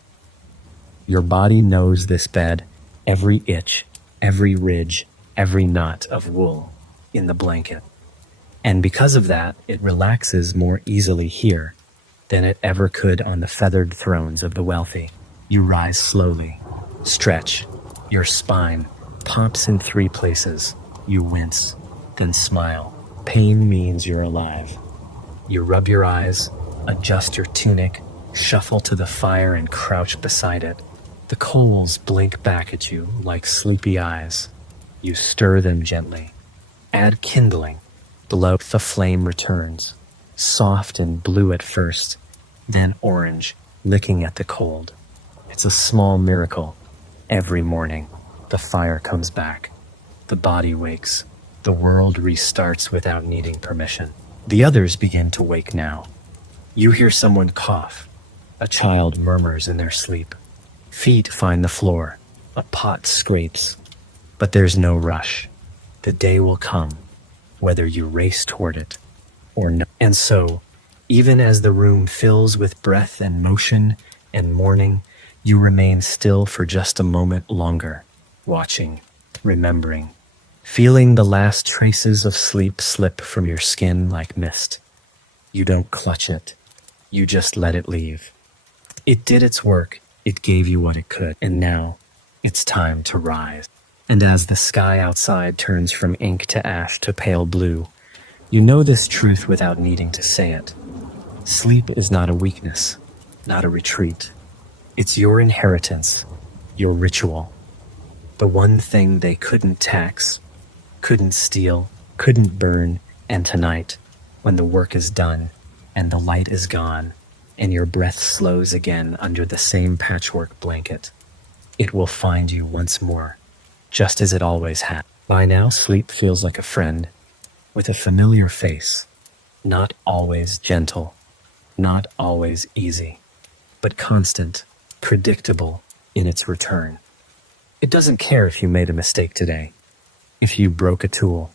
Your body knows this bed, every itch, every ridge, every knot of wool in the blanket. And because of that, it relaxes more easily here than it ever could on the feathered thrones of the wealthy. You rise slowly, stretch, your spine pops in 3 places. You wince, then smile. Pain means you're alive. You rub your eyes, adjust your tunic, shuffle to the fire and crouch beside it. The coals blink back at you like sleepy eyes. You stir them gently. Add kindling. Below, the flame returns, soft and blue at first, then orange, licking at the cold. It's a small miracle. Every morning, the fire comes back. The body wakes. The world restarts without needing permission. The others begin to wake now. You hear someone cough. A child murmurs in their sleep. Feet find the floor. A pot scrapes. But there's no rush. The day will come, whether you race toward it or no. And so, even as the room fills with breath and motion and mourning, you remain still for just a moment longer, watching, remembering, feeling the last traces of sleep slip from your skin like mist. You don't clutch it. You just let it leave. It did its work. It gave you what it could. And now, it's time to rise. And as the sky outside turns from ink to ash to pale blue, you know this truth without needing to say it. Sleep is not a weakness, not a retreat. It's your inheritance, your ritual. The one thing they couldn't tax, couldn't steal, couldn't burn, and tonight, when the work is done, and the light is gone, and your breath slows again under the same patchwork blanket, it will find you once more, just as it always has. By now, sleep feels like a friend, with a familiar face, not always gentle, not always easy, but constant, predictable in its return. It doesn't care if you made a mistake today, if you broke a tool,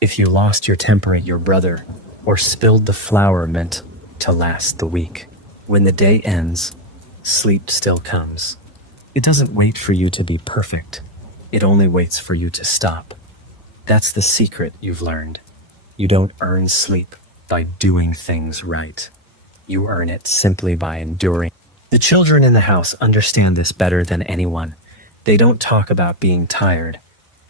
if you lost your temper at your brother, or spilled the flour meant to last the week. When the day ends, sleep still comes. It doesn't wait for you to be perfect. It only waits for you to stop. That's the secret you've learned. You don't earn sleep by doing things right. You earn it simply by enduring. The children in the house understand this better than anyone. They don't talk about being tired.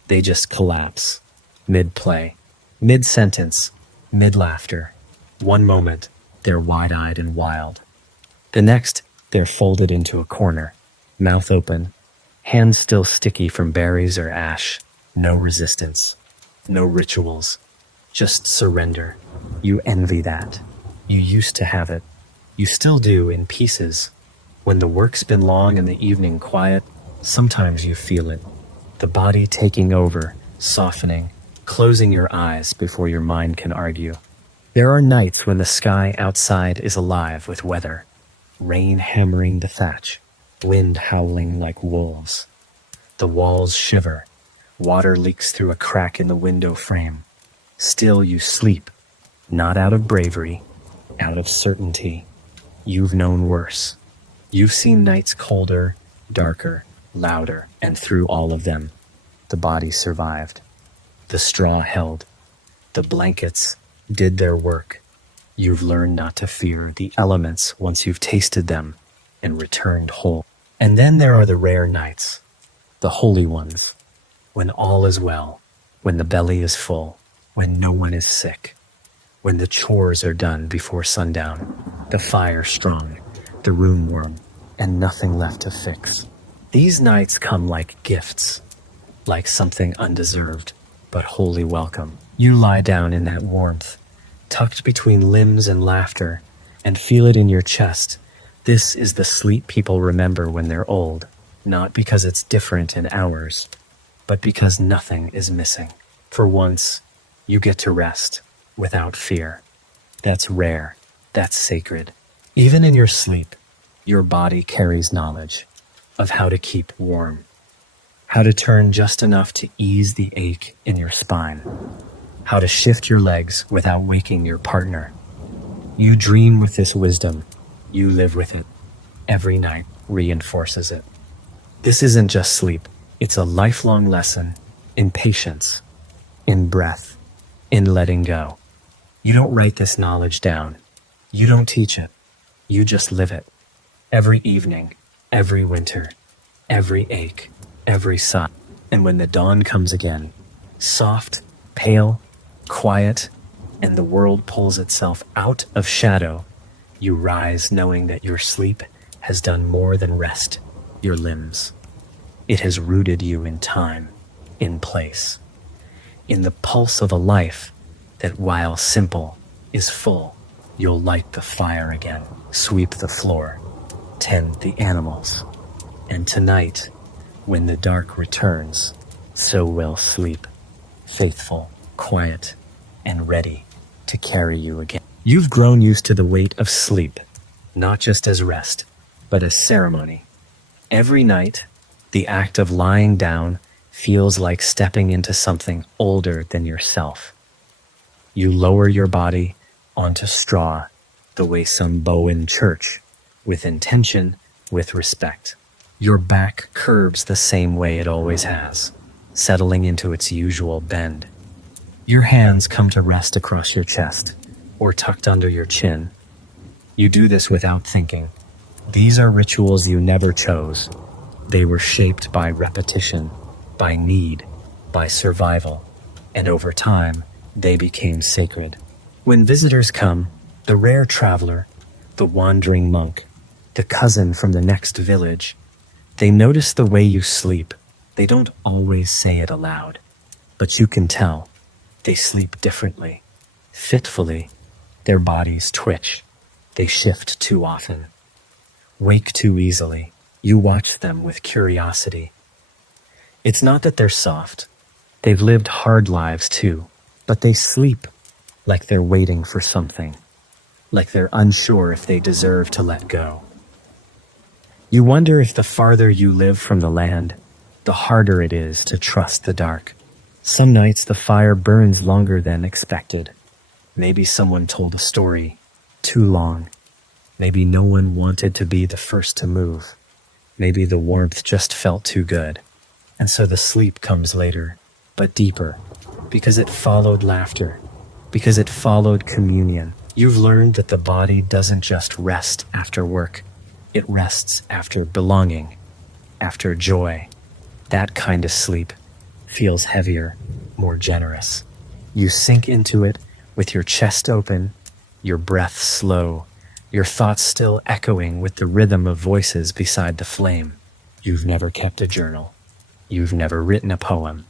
They just collapse. Mid-play, mid-sentence, mid-laughter. One moment, they're wide-eyed and wild. The next, they're folded into a corner, mouth open, hands still sticky from berries or ash. No resistance, no rituals, just surrender. You envy that. You used to have it. You still do in pieces. When the work's been long and the evening quiet, sometimes you feel it. The body taking over, softening, closing your eyes before your mind can argue. There are nights when the sky outside is alive with weather. Rain hammering the thatch, wind howling like wolves. The walls shiver. Water leaks through a crack in the window frame. Still you sleep, not out of bravery, out of certainty. You've known worse. You've seen nights colder, darker, louder, and through all of them, the body survived. The straw held. The blankets did their work. You've learned not to fear the elements once you've tasted them and returned whole. And then there are the rare nights, the holy ones, when all is well, when the belly is full, when no one is sick, when the chores are done before sundown, the fire strong, the room warm, and nothing left to fix. These nights come like gifts, like something undeserved, but wholly welcome. You lie down in that warmth, tucked between limbs and laughter, and feel it in your chest. This is the sleep people remember when they're old, not because it's different in hours, but because nothing is missing. For once, you get to rest without fear. That's rare. That's sacred. Even in your sleep, your body carries knowledge of how to keep warm, how to turn just enough to ease the ache in your spine, how to shift your legs without waking your partner. You dream with this wisdom. You live with it. Every night reinforces it. This isn't just sleep, it's a lifelong lesson in patience, in breath, in letting go. You don't write this knowledge down. You don't teach it. You just live it. Every evening, every winter, every ache, every sigh. And when the dawn comes again, soft, pale, quiet, and the world pulls itself out of shadow, you rise knowing that your sleep has done more than rest your limbs. It has rooted you in time, in place, in the pulse of a life that, while simple, is full. You'll light the fire again, sweep the floor, tend the animals. And tonight, when the dark returns, so will sleep, faithful, quiet, and ready to carry you again. You've grown used to the weight of sleep, not just as rest, but as ceremony. Every night, the act of lying down feels like stepping into something older than yourself. You lower your body onto straw the way some bow in church, with intention, with respect. Your back curves the same way it always has, settling into its usual bend. Your hands come to rest across your chest or tucked under your chin. You do this without thinking. These are rituals you never chose. They were shaped by repetition, by need, by survival, and over time, they became sacred. When visitors come, the rare traveler, the wandering monk, the cousin from the next village, they notice the way you sleep. They don't always say it aloud, but you can tell. They sleep differently, fitfully. Their bodies twitch. They shift too often, wake too easily. You watch them with curiosity. It's not that they're soft. They've lived hard lives too, but they sleep like they're waiting for something, like they're unsure if they deserve to let go. You wonder if the farther you live from the land, the harder it is to trust the dark. Some nights the fire burns longer than expected. Maybe someone told a story too long. Maybe no one wanted to be the first to move. Maybe the warmth just felt too good. And so the sleep comes later, but deeper, because it followed laughter, because it followed communion. You've learned that the body doesn't just rest after work. It rests after belonging, after joy. That kind of sleep feels heavier, more generous. You sink into it with your chest open, your breath slow, your thoughts still echoing with the rhythm of voices beside the flame. You've never kept a journal. You've never written a poem.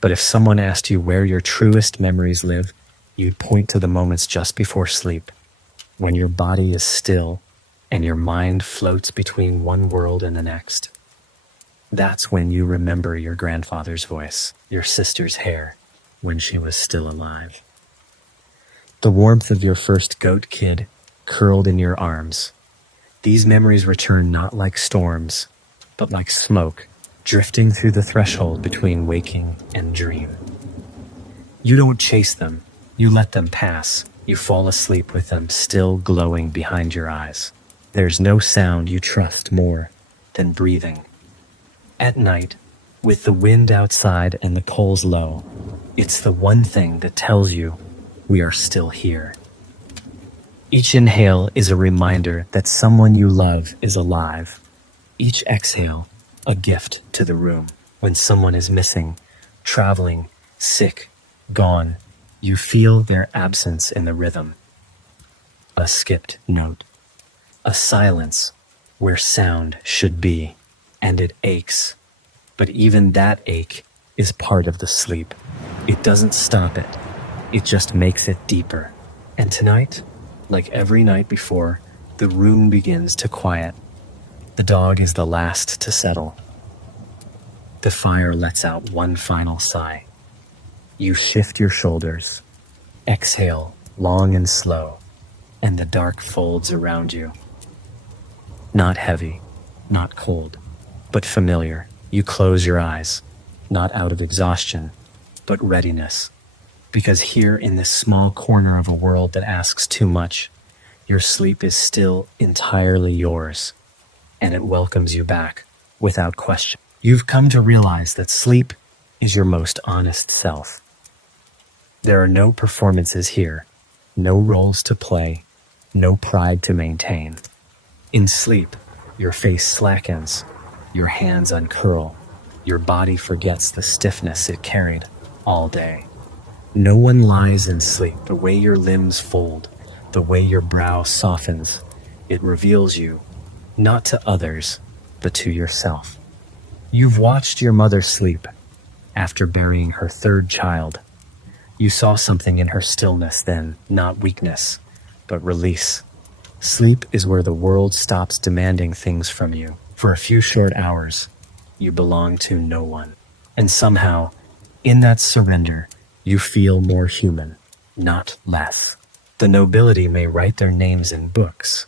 But if someone asked you where your truest memories live, you'd point to the moments just before sleep, when your body is still and your mind floats between one world and the next. That's when you remember your grandfather's voice, your sister's hair, when she was still alive. The warmth of your first goat kid curled in your arms. These memories return not like storms, but like smoke, drifting through the threshold between waking and dream. You don't chase them, you let them pass. You fall asleep with them still glowing behind your eyes. There's no sound you trust more than breathing. At night, with the wind outside and the coals low, it's the one thing that tells you we are still here. Each inhale is a reminder that someone you love is alive. Each exhale, a gift to the room. When someone is missing, traveling, sick, gone, you feel their absence in the rhythm. A skipped note. A silence where sound should be, and it aches. But even that ache is part of the sleep. It doesn't stop it. It just makes it deeper. And tonight, like every night before, the room begins to quiet. The dog is the last to settle. The fire lets out one final sigh. You shift your shoulders, exhale long and slow, and the dark folds around you. Not heavy, not cold, but familiar. You close your eyes, not out of exhaustion, but readiness. Because here in this small corner of a world that asks too much, your sleep is still entirely yours, and it welcomes you back without question. You've come to realize that sleep is your most honest self. There are no performances here, no roles to play, no pride to maintain. In sleep, your face slackens, your hands uncurl, your body forgets the stiffness it carried all day. No one lies in sleep. The way your limbs fold, the way your brow softens, it reveals you, not to others, but to yourself. You've watched your mother sleep after burying her third child. You saw something in her stillness then, not weakness, but release. Sleep is where the world stops demanding things from you. For a few short hours, you belong to no one. And somehow, in that surrender, you feel more human, not less. The nobility may write their names in books,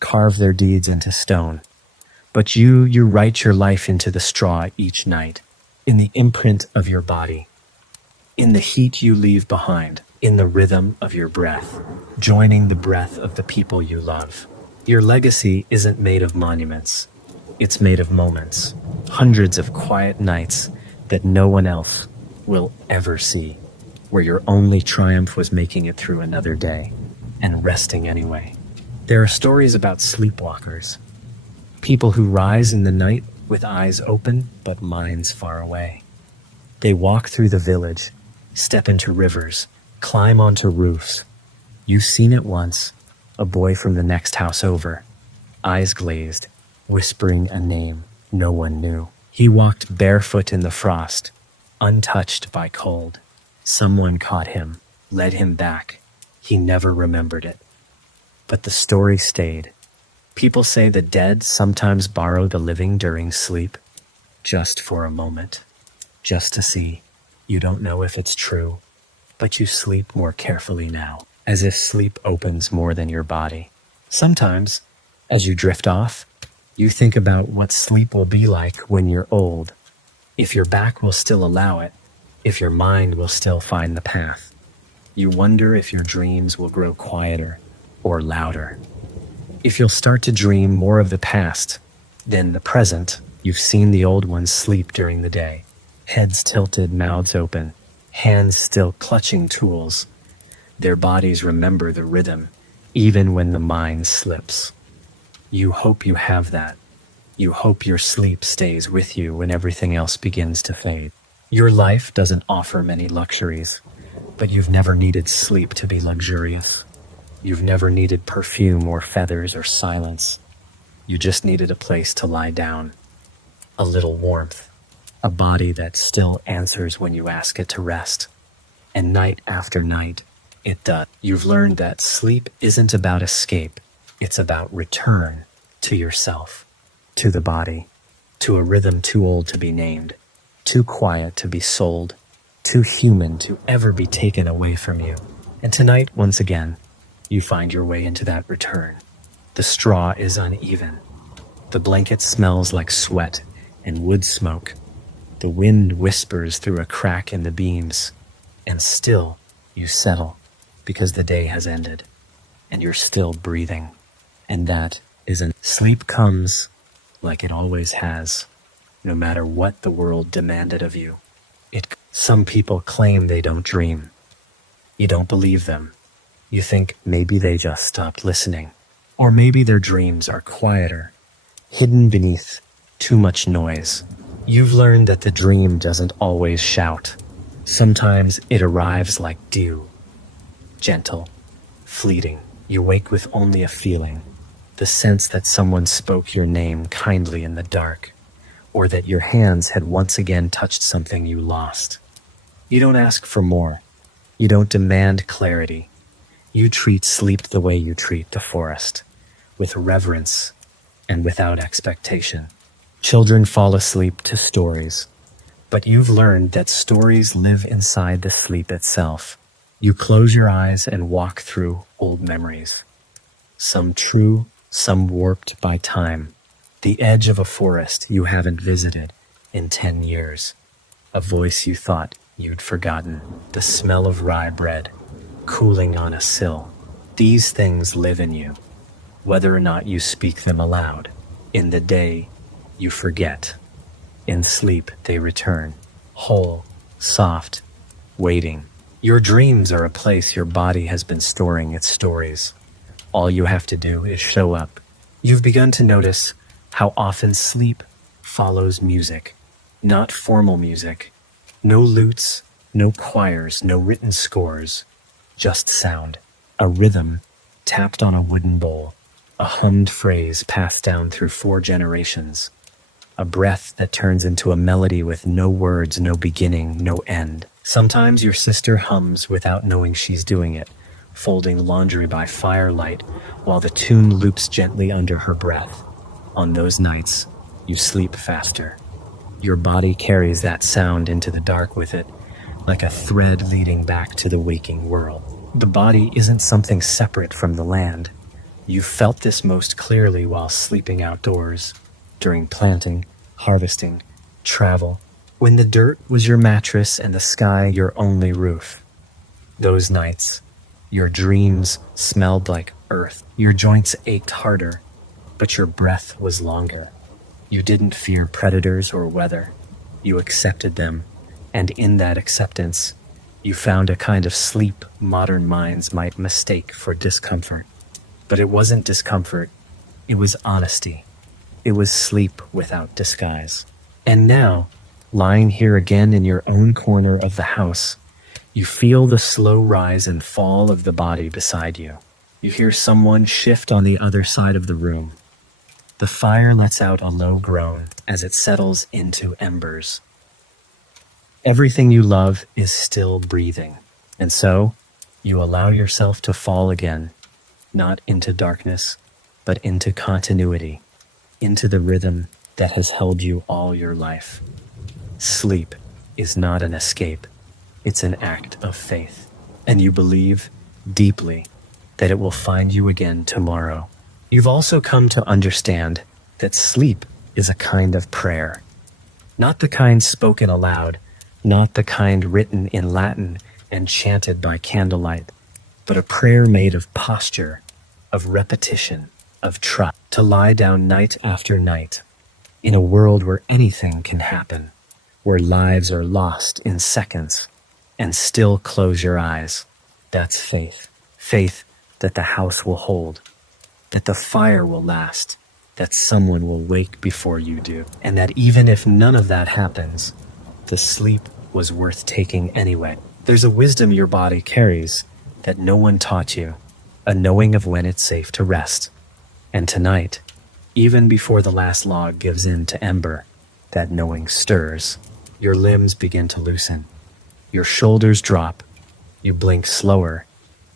carve their deeds into stone, but you write your life into the straw each night, in the imprint of your body, in the heat you leave behind, in the rhythm of your breath, joining the breath of the people you love. Your legacy isn't made of monuments. It's made of moments, hundreds of quiet nights that no one else will ever see, where your only triumph was making it through another day and resting anyway. There are stories about sleepwalkers, people who rise in the night with eyes open but minds far away. They walk through the village, step into rivers, climb onto roofs. You've seen it once, a boy from the next house over, eyes glazed, whispering a name no one knew. He walked barefoot in the frost, untouched by cold. Someone caught him, led him back. He never remembered it. But the story stayed. People say the dead sometimes borrow the living during sleep, just for a moment, just to see. You don't know if it's true, but you sleep more carefully now, as if sleep opens more than your body. Sometimes, as you drift off, you think about what sleep will be like when you're old, if your back will still allow it, if your mind will still find the path. You wonder if your dreams will grow quieter or louder. If you'll start to dream more of the past than the present. You've seen the old ones sleep during the day, heads tilted, mouths open, hands still clutching tools. Their bodies remember the rhythm, even when the mind slips. You hope you have that. You hope your sleep stays with you when everything else begins to fade. Your life doesn't offer many luxuries, but you've never needed sleep to be luxurious. You've never needed perfume or feathers or silence. You just needed a place to lie down, a little warmth, a body that still answers when you ask it to rest. And night after night, it does. You've learned that sleep isn't about escape. It's about return to yourself, to the body, to a rhythm too old to be named, too quiet to be sold, too human to ever be taken away from you. And tonight, once again, you find your way into that return. The straw is uneven. The blanket smells like sweat and wood smoke. The wind whispers through a crack in the beams. And still, you settle because the day has ended and you're still breathing. And that isn't. Sleep comes like it always has, no matter what the world demanded of you. Some people claim they don't dream. You don't believe them. You think maybe they just stopped listening. Or maybe their dreams are quieter, hidden beneath too much noise. You've learned that the dream doesn't always shout. Sometimes it arrives like dew, gentle, fleeting. You wake with only a feeling, the sense that someone spoke your name kindly in the dark, or that your hands had once again touched something you lost. You don't ask for more. You don't demand clarity. You treat sleep the way you treat the forest, with reverence and without expectation. Children fall asleep to stories, but you've learned that stories live inside the sleep itself. You close your eyes and walk through old memories, some true, some warped by time. The edge of a forest you haven't visited in 10 years, a voice you thought you'd forgotten, the smell of rye bread cooling on a sill. These things live in you, whether or not you speak them aloud. In the day, You forget. In sleep, they return, whole, soft, waiting. Your dreams are a place your body has been storing its stories. All you have to do is show up. You've begun to notice how often sleep follows music, not formal music. No lutes, no choirs, no written scores, just sound. A rhythm tapped on a wooden bowl, a hummed phrase passed down through 4 generations, a breath that turns into a melody with no words, no beginning, no end. Sometimes your sister hums without knowing she's doing it, folding laundry by firelight while the tune loops gently under her breath. On those nights, you sleep faster. Your body carries that sound into the dark with it, like a thread leading back to the waking world. The body isn't something separate from the land. You felt this most clearly while sleeping outdoors, during planting, harvesting, travel, when the dirt was your mattress and the sky your only roof. Those nights, your dreams smelled like earth. Your joints ached harder, but your breath was longer. You didn't fear predators or weather. You accepted them, and in that acceptance, you found a kind of sleep modern minds might mistake for discomfort. But it wasn't discomfort, it was honesty. It was sleep without disguise. And now, lying here again in your own corner of the house, you feel the slow rise and fall of the body beside you. You hear someone shift on the other side of the room. The fire lets out a low groan as it settles into embers. Everything you love is still breathing, and so you allow yourself to fall again, not into darkness, but into continuity, into the rhythm that has held you all your life. Sleep is not an escape, it's an act of faith, and you believe deeply that it will find you again tomorrow. You've also come to understand that sleep is a kind of prayer, not the kind spoken aloud, not the kind written in Latin and chanted by candlelight, but a prayer made of posture, of repetition, of trust, to lie down night after night, in a world where anything can happen, where lives are lost in seconds, and still close your eyes. That's faith. Faith that the house will hold, that the fire will last, that someone will wake before you do, and that even if none of that happens, the sleep was worth taking anyway. There's a wisdom your body carries that no one taught you, a knowing of when it's safe to rest. And tonight, even before the last log gives in to ember, that knowing stirs. Your limbs begin to loosen. Your shoulders drop. You blink slower.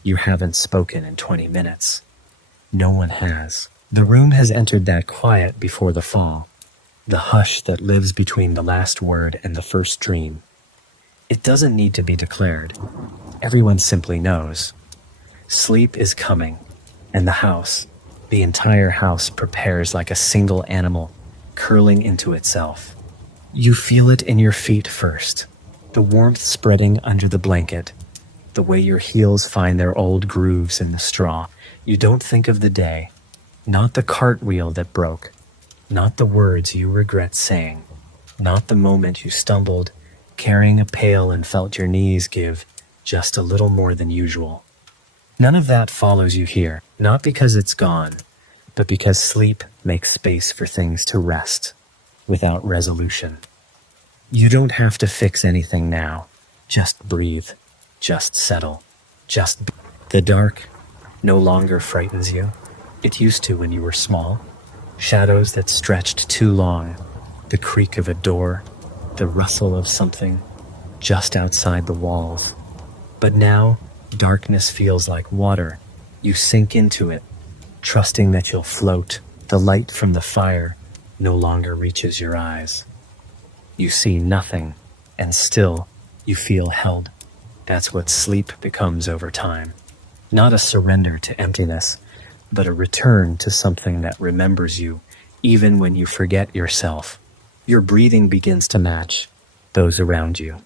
You haven't spoken in 20 minutes. No one has. The room has entered that quiet before the fall, the hush that lives between the last word and the first dream. It doesn't need to be declared. Everyone simply knows. Sleep is coming, and the house, the entire house, prepares like a single animal, curling into itself. You feel it in your feet first, the warmth spreading under the blanket, the way your heels find their old grooves in the straw. You don't think of the day, not the cartwheel that broke, not the words you regret saying, not the moment you stumbled, carrying a pail and felt your knees give just a little more than usual. None of that follows you here, not because it's gone, but because sleep makes space for things to rest, without resolution. You don't have to fix anything now. Just breathe. Just settle. Just be. The dark no longer frightens you. It used to when you were small. Shadows that stretched too long. The creak of a door. The rustle of something just outside the walls. But now, darkness feels like water. You sink into it, trusting that you'll float. The light from the fire no longer reaches your eyes. You see nothing, and still you feel held. That's what sleep becomes over time. Not a surrender to emptiness, but a return to something that remembers you, even when you forget yourself. Your breathing begins to match those around you.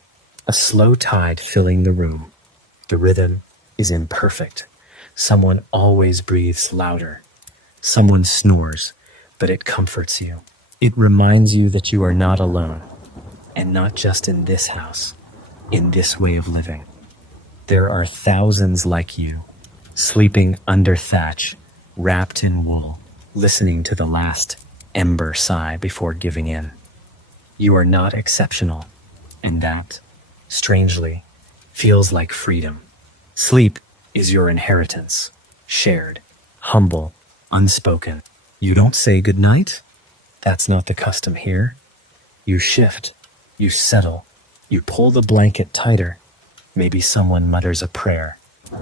A slow tide filling the room. The rhythm is imperfect. Someone always breathes louder. Someone snores, but it comforts you. It reminds you that you are not alone, and not just in this house, in this way of living. There are thousands like you, sleeping under thatch, wrapped in wool, listening to the last ember sigh before giving in. You are not exceptional, and that, strangely, feels like freedom. Sleep is your inheritance, shared, humble, unspoken. You don't say goodnight? That's not the custom here. You shift, you settle, you pull the blanket tighter. Maybe someone mutters a prayer,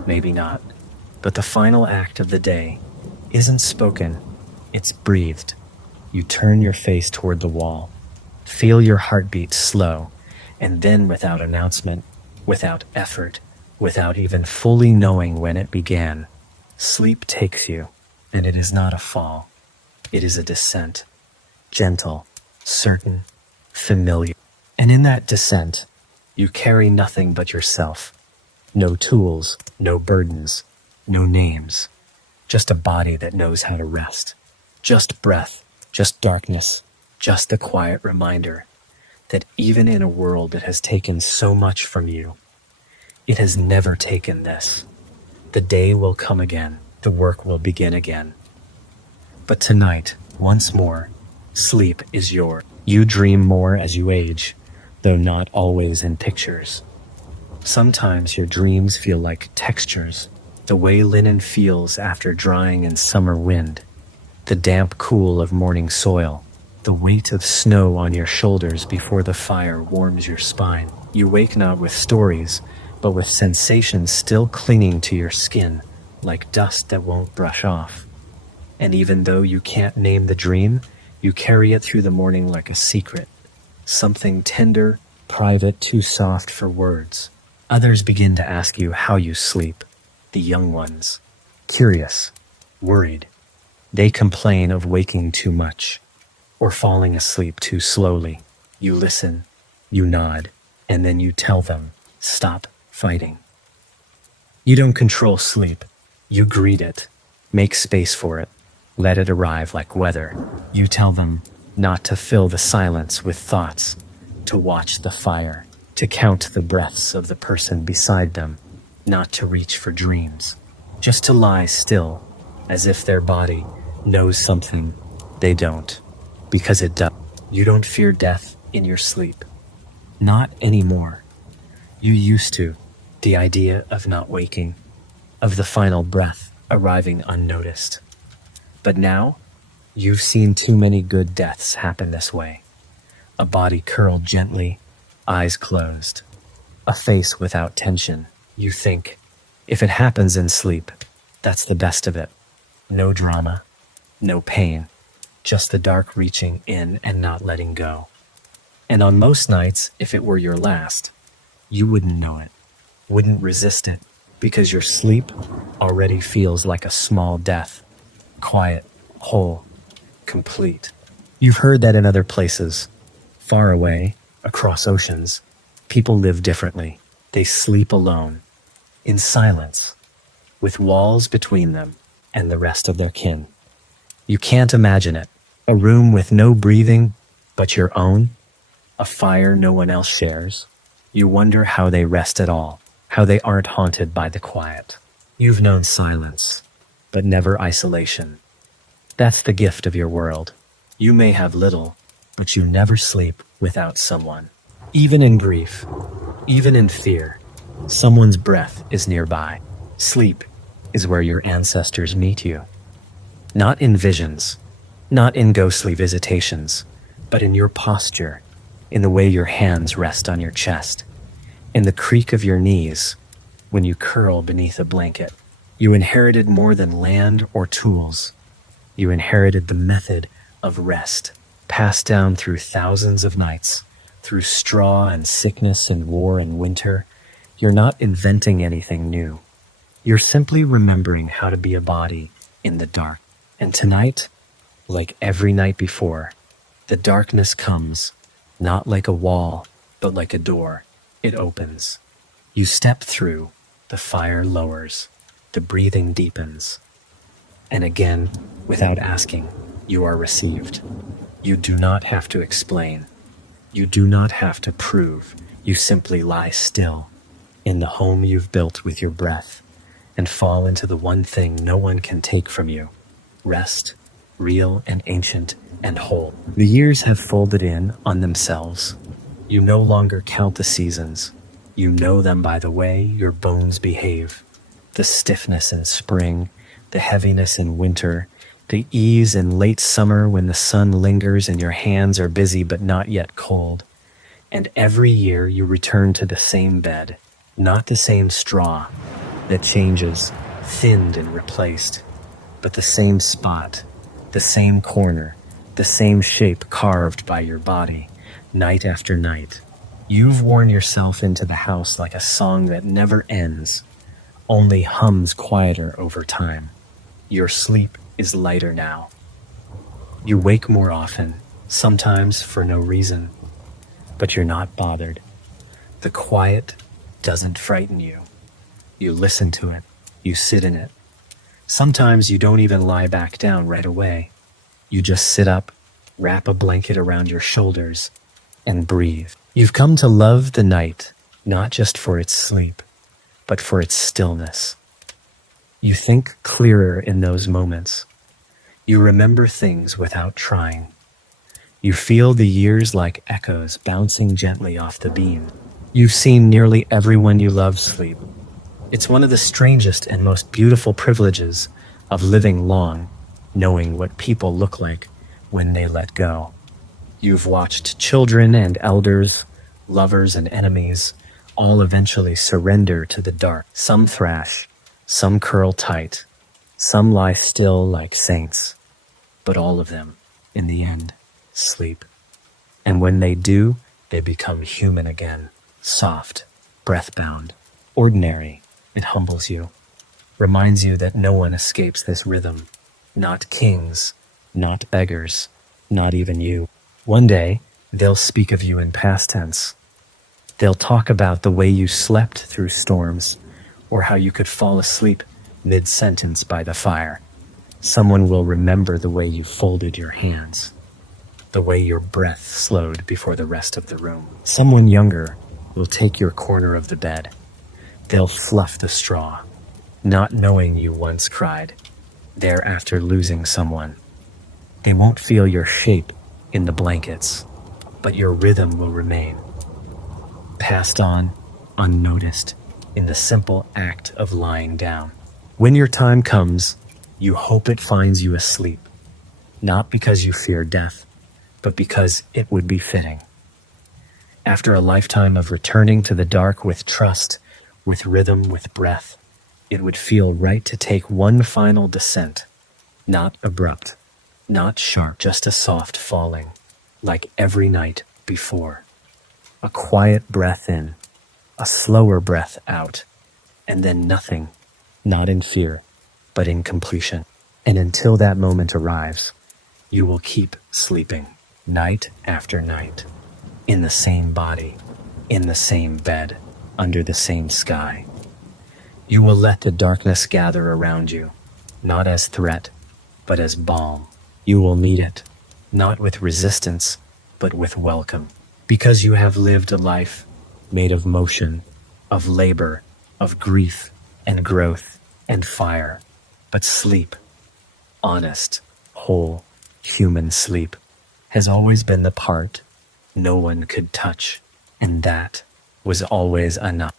maybe not. But the final act of the day isn't spoken, it's breathed. You turn your face toward the wall, feel your heartbeat slow, and then without announcement, without effort, without even fully knowing when it began, sleep takes you, and it is not a fall. It is a descent, gentle, certain, familiar. And in that descent, you carry nothing but yourself. No tools, no burdens, no names. Just a body that knows how to rest. Just breath, just darkness, just the quiet reminder that even in a world that has taken so much from you, it has never taken this. The day will come again, the work will begin again. But tonight, once more, sleep is yours. You dream more as you age, though not always in pictures. Sometimes your dreams feel like textures, the way linen feels after drying in summer wind, the damp cool of morning soil, the weight of snow on your shoulders before the fire warms your spine. You wake not with stories, but with sensations still clinging to your skin, like dust that won't brush off. And even though you can't name the dream, you carry it through the morning like a secret, something tender, private, too soft for words. Others begin to ask you how you sleep, the young ones, curious, worried. They complain of waking too much, or falling asleep too slowly. You listen, you nod, and then you tell them, stop fighting. You don't control sleep. You greet it, make space for it, let it arrive like weather. You tell them not to fill the silence with thoughts, to watch the fire, to count the breaths of the person beside them, not to reach for dreams, just to lie still, as if their body knows something they don't, because it does. You don't fear death in your sleep. Not anymore. You used to. The idea of not waking, of the final breath arriving unnoticed. But now, you've seen too many good deaths happen this way. A body curled gently, eyes closed, a face without tension. You think, if it happens in sleep, that's the best of it. No drama, no pain, just the dark reaching in and not letting go. And on most nights, if it were your last, you wouldn't know it, wouldn't resist it, because your sleep already feels like a small death, quiet, whole, complete. You've heard that in other places, far away, across oceans, people live differently. They sleep alone, in silence, with walls between them and the rest of their kin. You can't imagine it. A room with no breathing but your own, a fire no one else shares. You wonder how they rest at all, how they aren't haunted by the quiet. You've known silence, but never isolation. That's the gift of your world. You may have little, but you never sleep without someone. Even in grief, even in fear, someone's breath is nearby. Sleep is where your ancestors meet you. Not in visions, not in ghostly visitations, but in your posture, in the way your hands rest on your chest, in the creak of your knees when you curl beneath a blanket. You inherited more than land or tools. You inherited the method of rest, passed down through thousands of nights, through straw and sickness and war and winter. You're not inventing anything new. You're simply remembering how to be a body in the dark. And tonight, like every night before, the darkness comes, not like a wall, but like a door. It opens. You step through, the fire lowers, the breathing deepens. And again, without asking, you are received. You do not have to explain. You do not have to prove. You simply lie still in the home you've built with your breath and fall into the one thing no one can take from you: rest, real and ancient and whole. The years have folded in on themselves. You no longer count the seasons. You know them by the way your bones behave. The stiffness in spring, the heaviness in winter, the ease in late summer when the sun lingers and your hands are busy but not yet cold. And every year you return to the same bed, not the same straw that changes, thinned and replaced, but the same spot, the same corner, the same shape carved by your body, night after night. You've worn yourself into the house like a song that never ends, only hums quieter over time. Your sleep is lighter now. You wake more often, sometimes for no reason, but you're not bothered. The quiet doesn't frighten you. You listen to it. You sit in it. Sometimes you don't even lie back down right away. You just sit up, wrap a blanket around your shoulders, and breathe. You've come to love the night, not just for its sleep, but for its stillness. You think clearer in those moments. You remember things without trying. You feel the years like echoes bouncing gently off the beam. You've seen nearly everyone you love sleep. It's one of the strangest and most beautiful privileges of living long, knowing what people look like when they let go. You've watched children and elders, lovers and enemies, all eventually surrender to the dark. Some thrash, some curl tight, some lie still like saints, but all of them, in the end, sleep. And when they do, they become human again, soft, breath-bound, ordinary. It humbles you, reminds you that no one escapes this rhythm, not kings, not beggars, not even you. One day, they'll speak of you in past tense. They'll talk about the way you slept through storms, or how you could fall asleep mid-sentence by the fire. Someone will remember the way you folded your hands, the way your breath slowed before the rest of the room. Someone younger will take your corner of the bed. They'll fluff the straw, not knowing you once cried, there after losing someone. They won't feel your shape in the blankets, but your rhythm will remain, passed on, unnoticed, in the simple act of lying down. When your time comes, you hope it finds you asleep, not because you fear death, but because it would be fitting. After a lifetime of returning to the dark with trust, with rhythm, with breath, it would feel right to take one final descent, not abrupt, not sharp, just a soft falling, like every night before. A quiet breath in, a slower breath out, and then nothing, not in fear, but in completion. And until that moment arrives, you will keep sleeping, night after night, in the same body, in the same bed, under the same sky. You will let the darkness gather around you, not as threat, but as balm. You will meet it, not with resistance, but with welcome, because you have lived a life made of motion, of labor, of grief and growth and fire. But sleep, honest, whole, human sleep, has always been the part no one could touch, and that was always enough.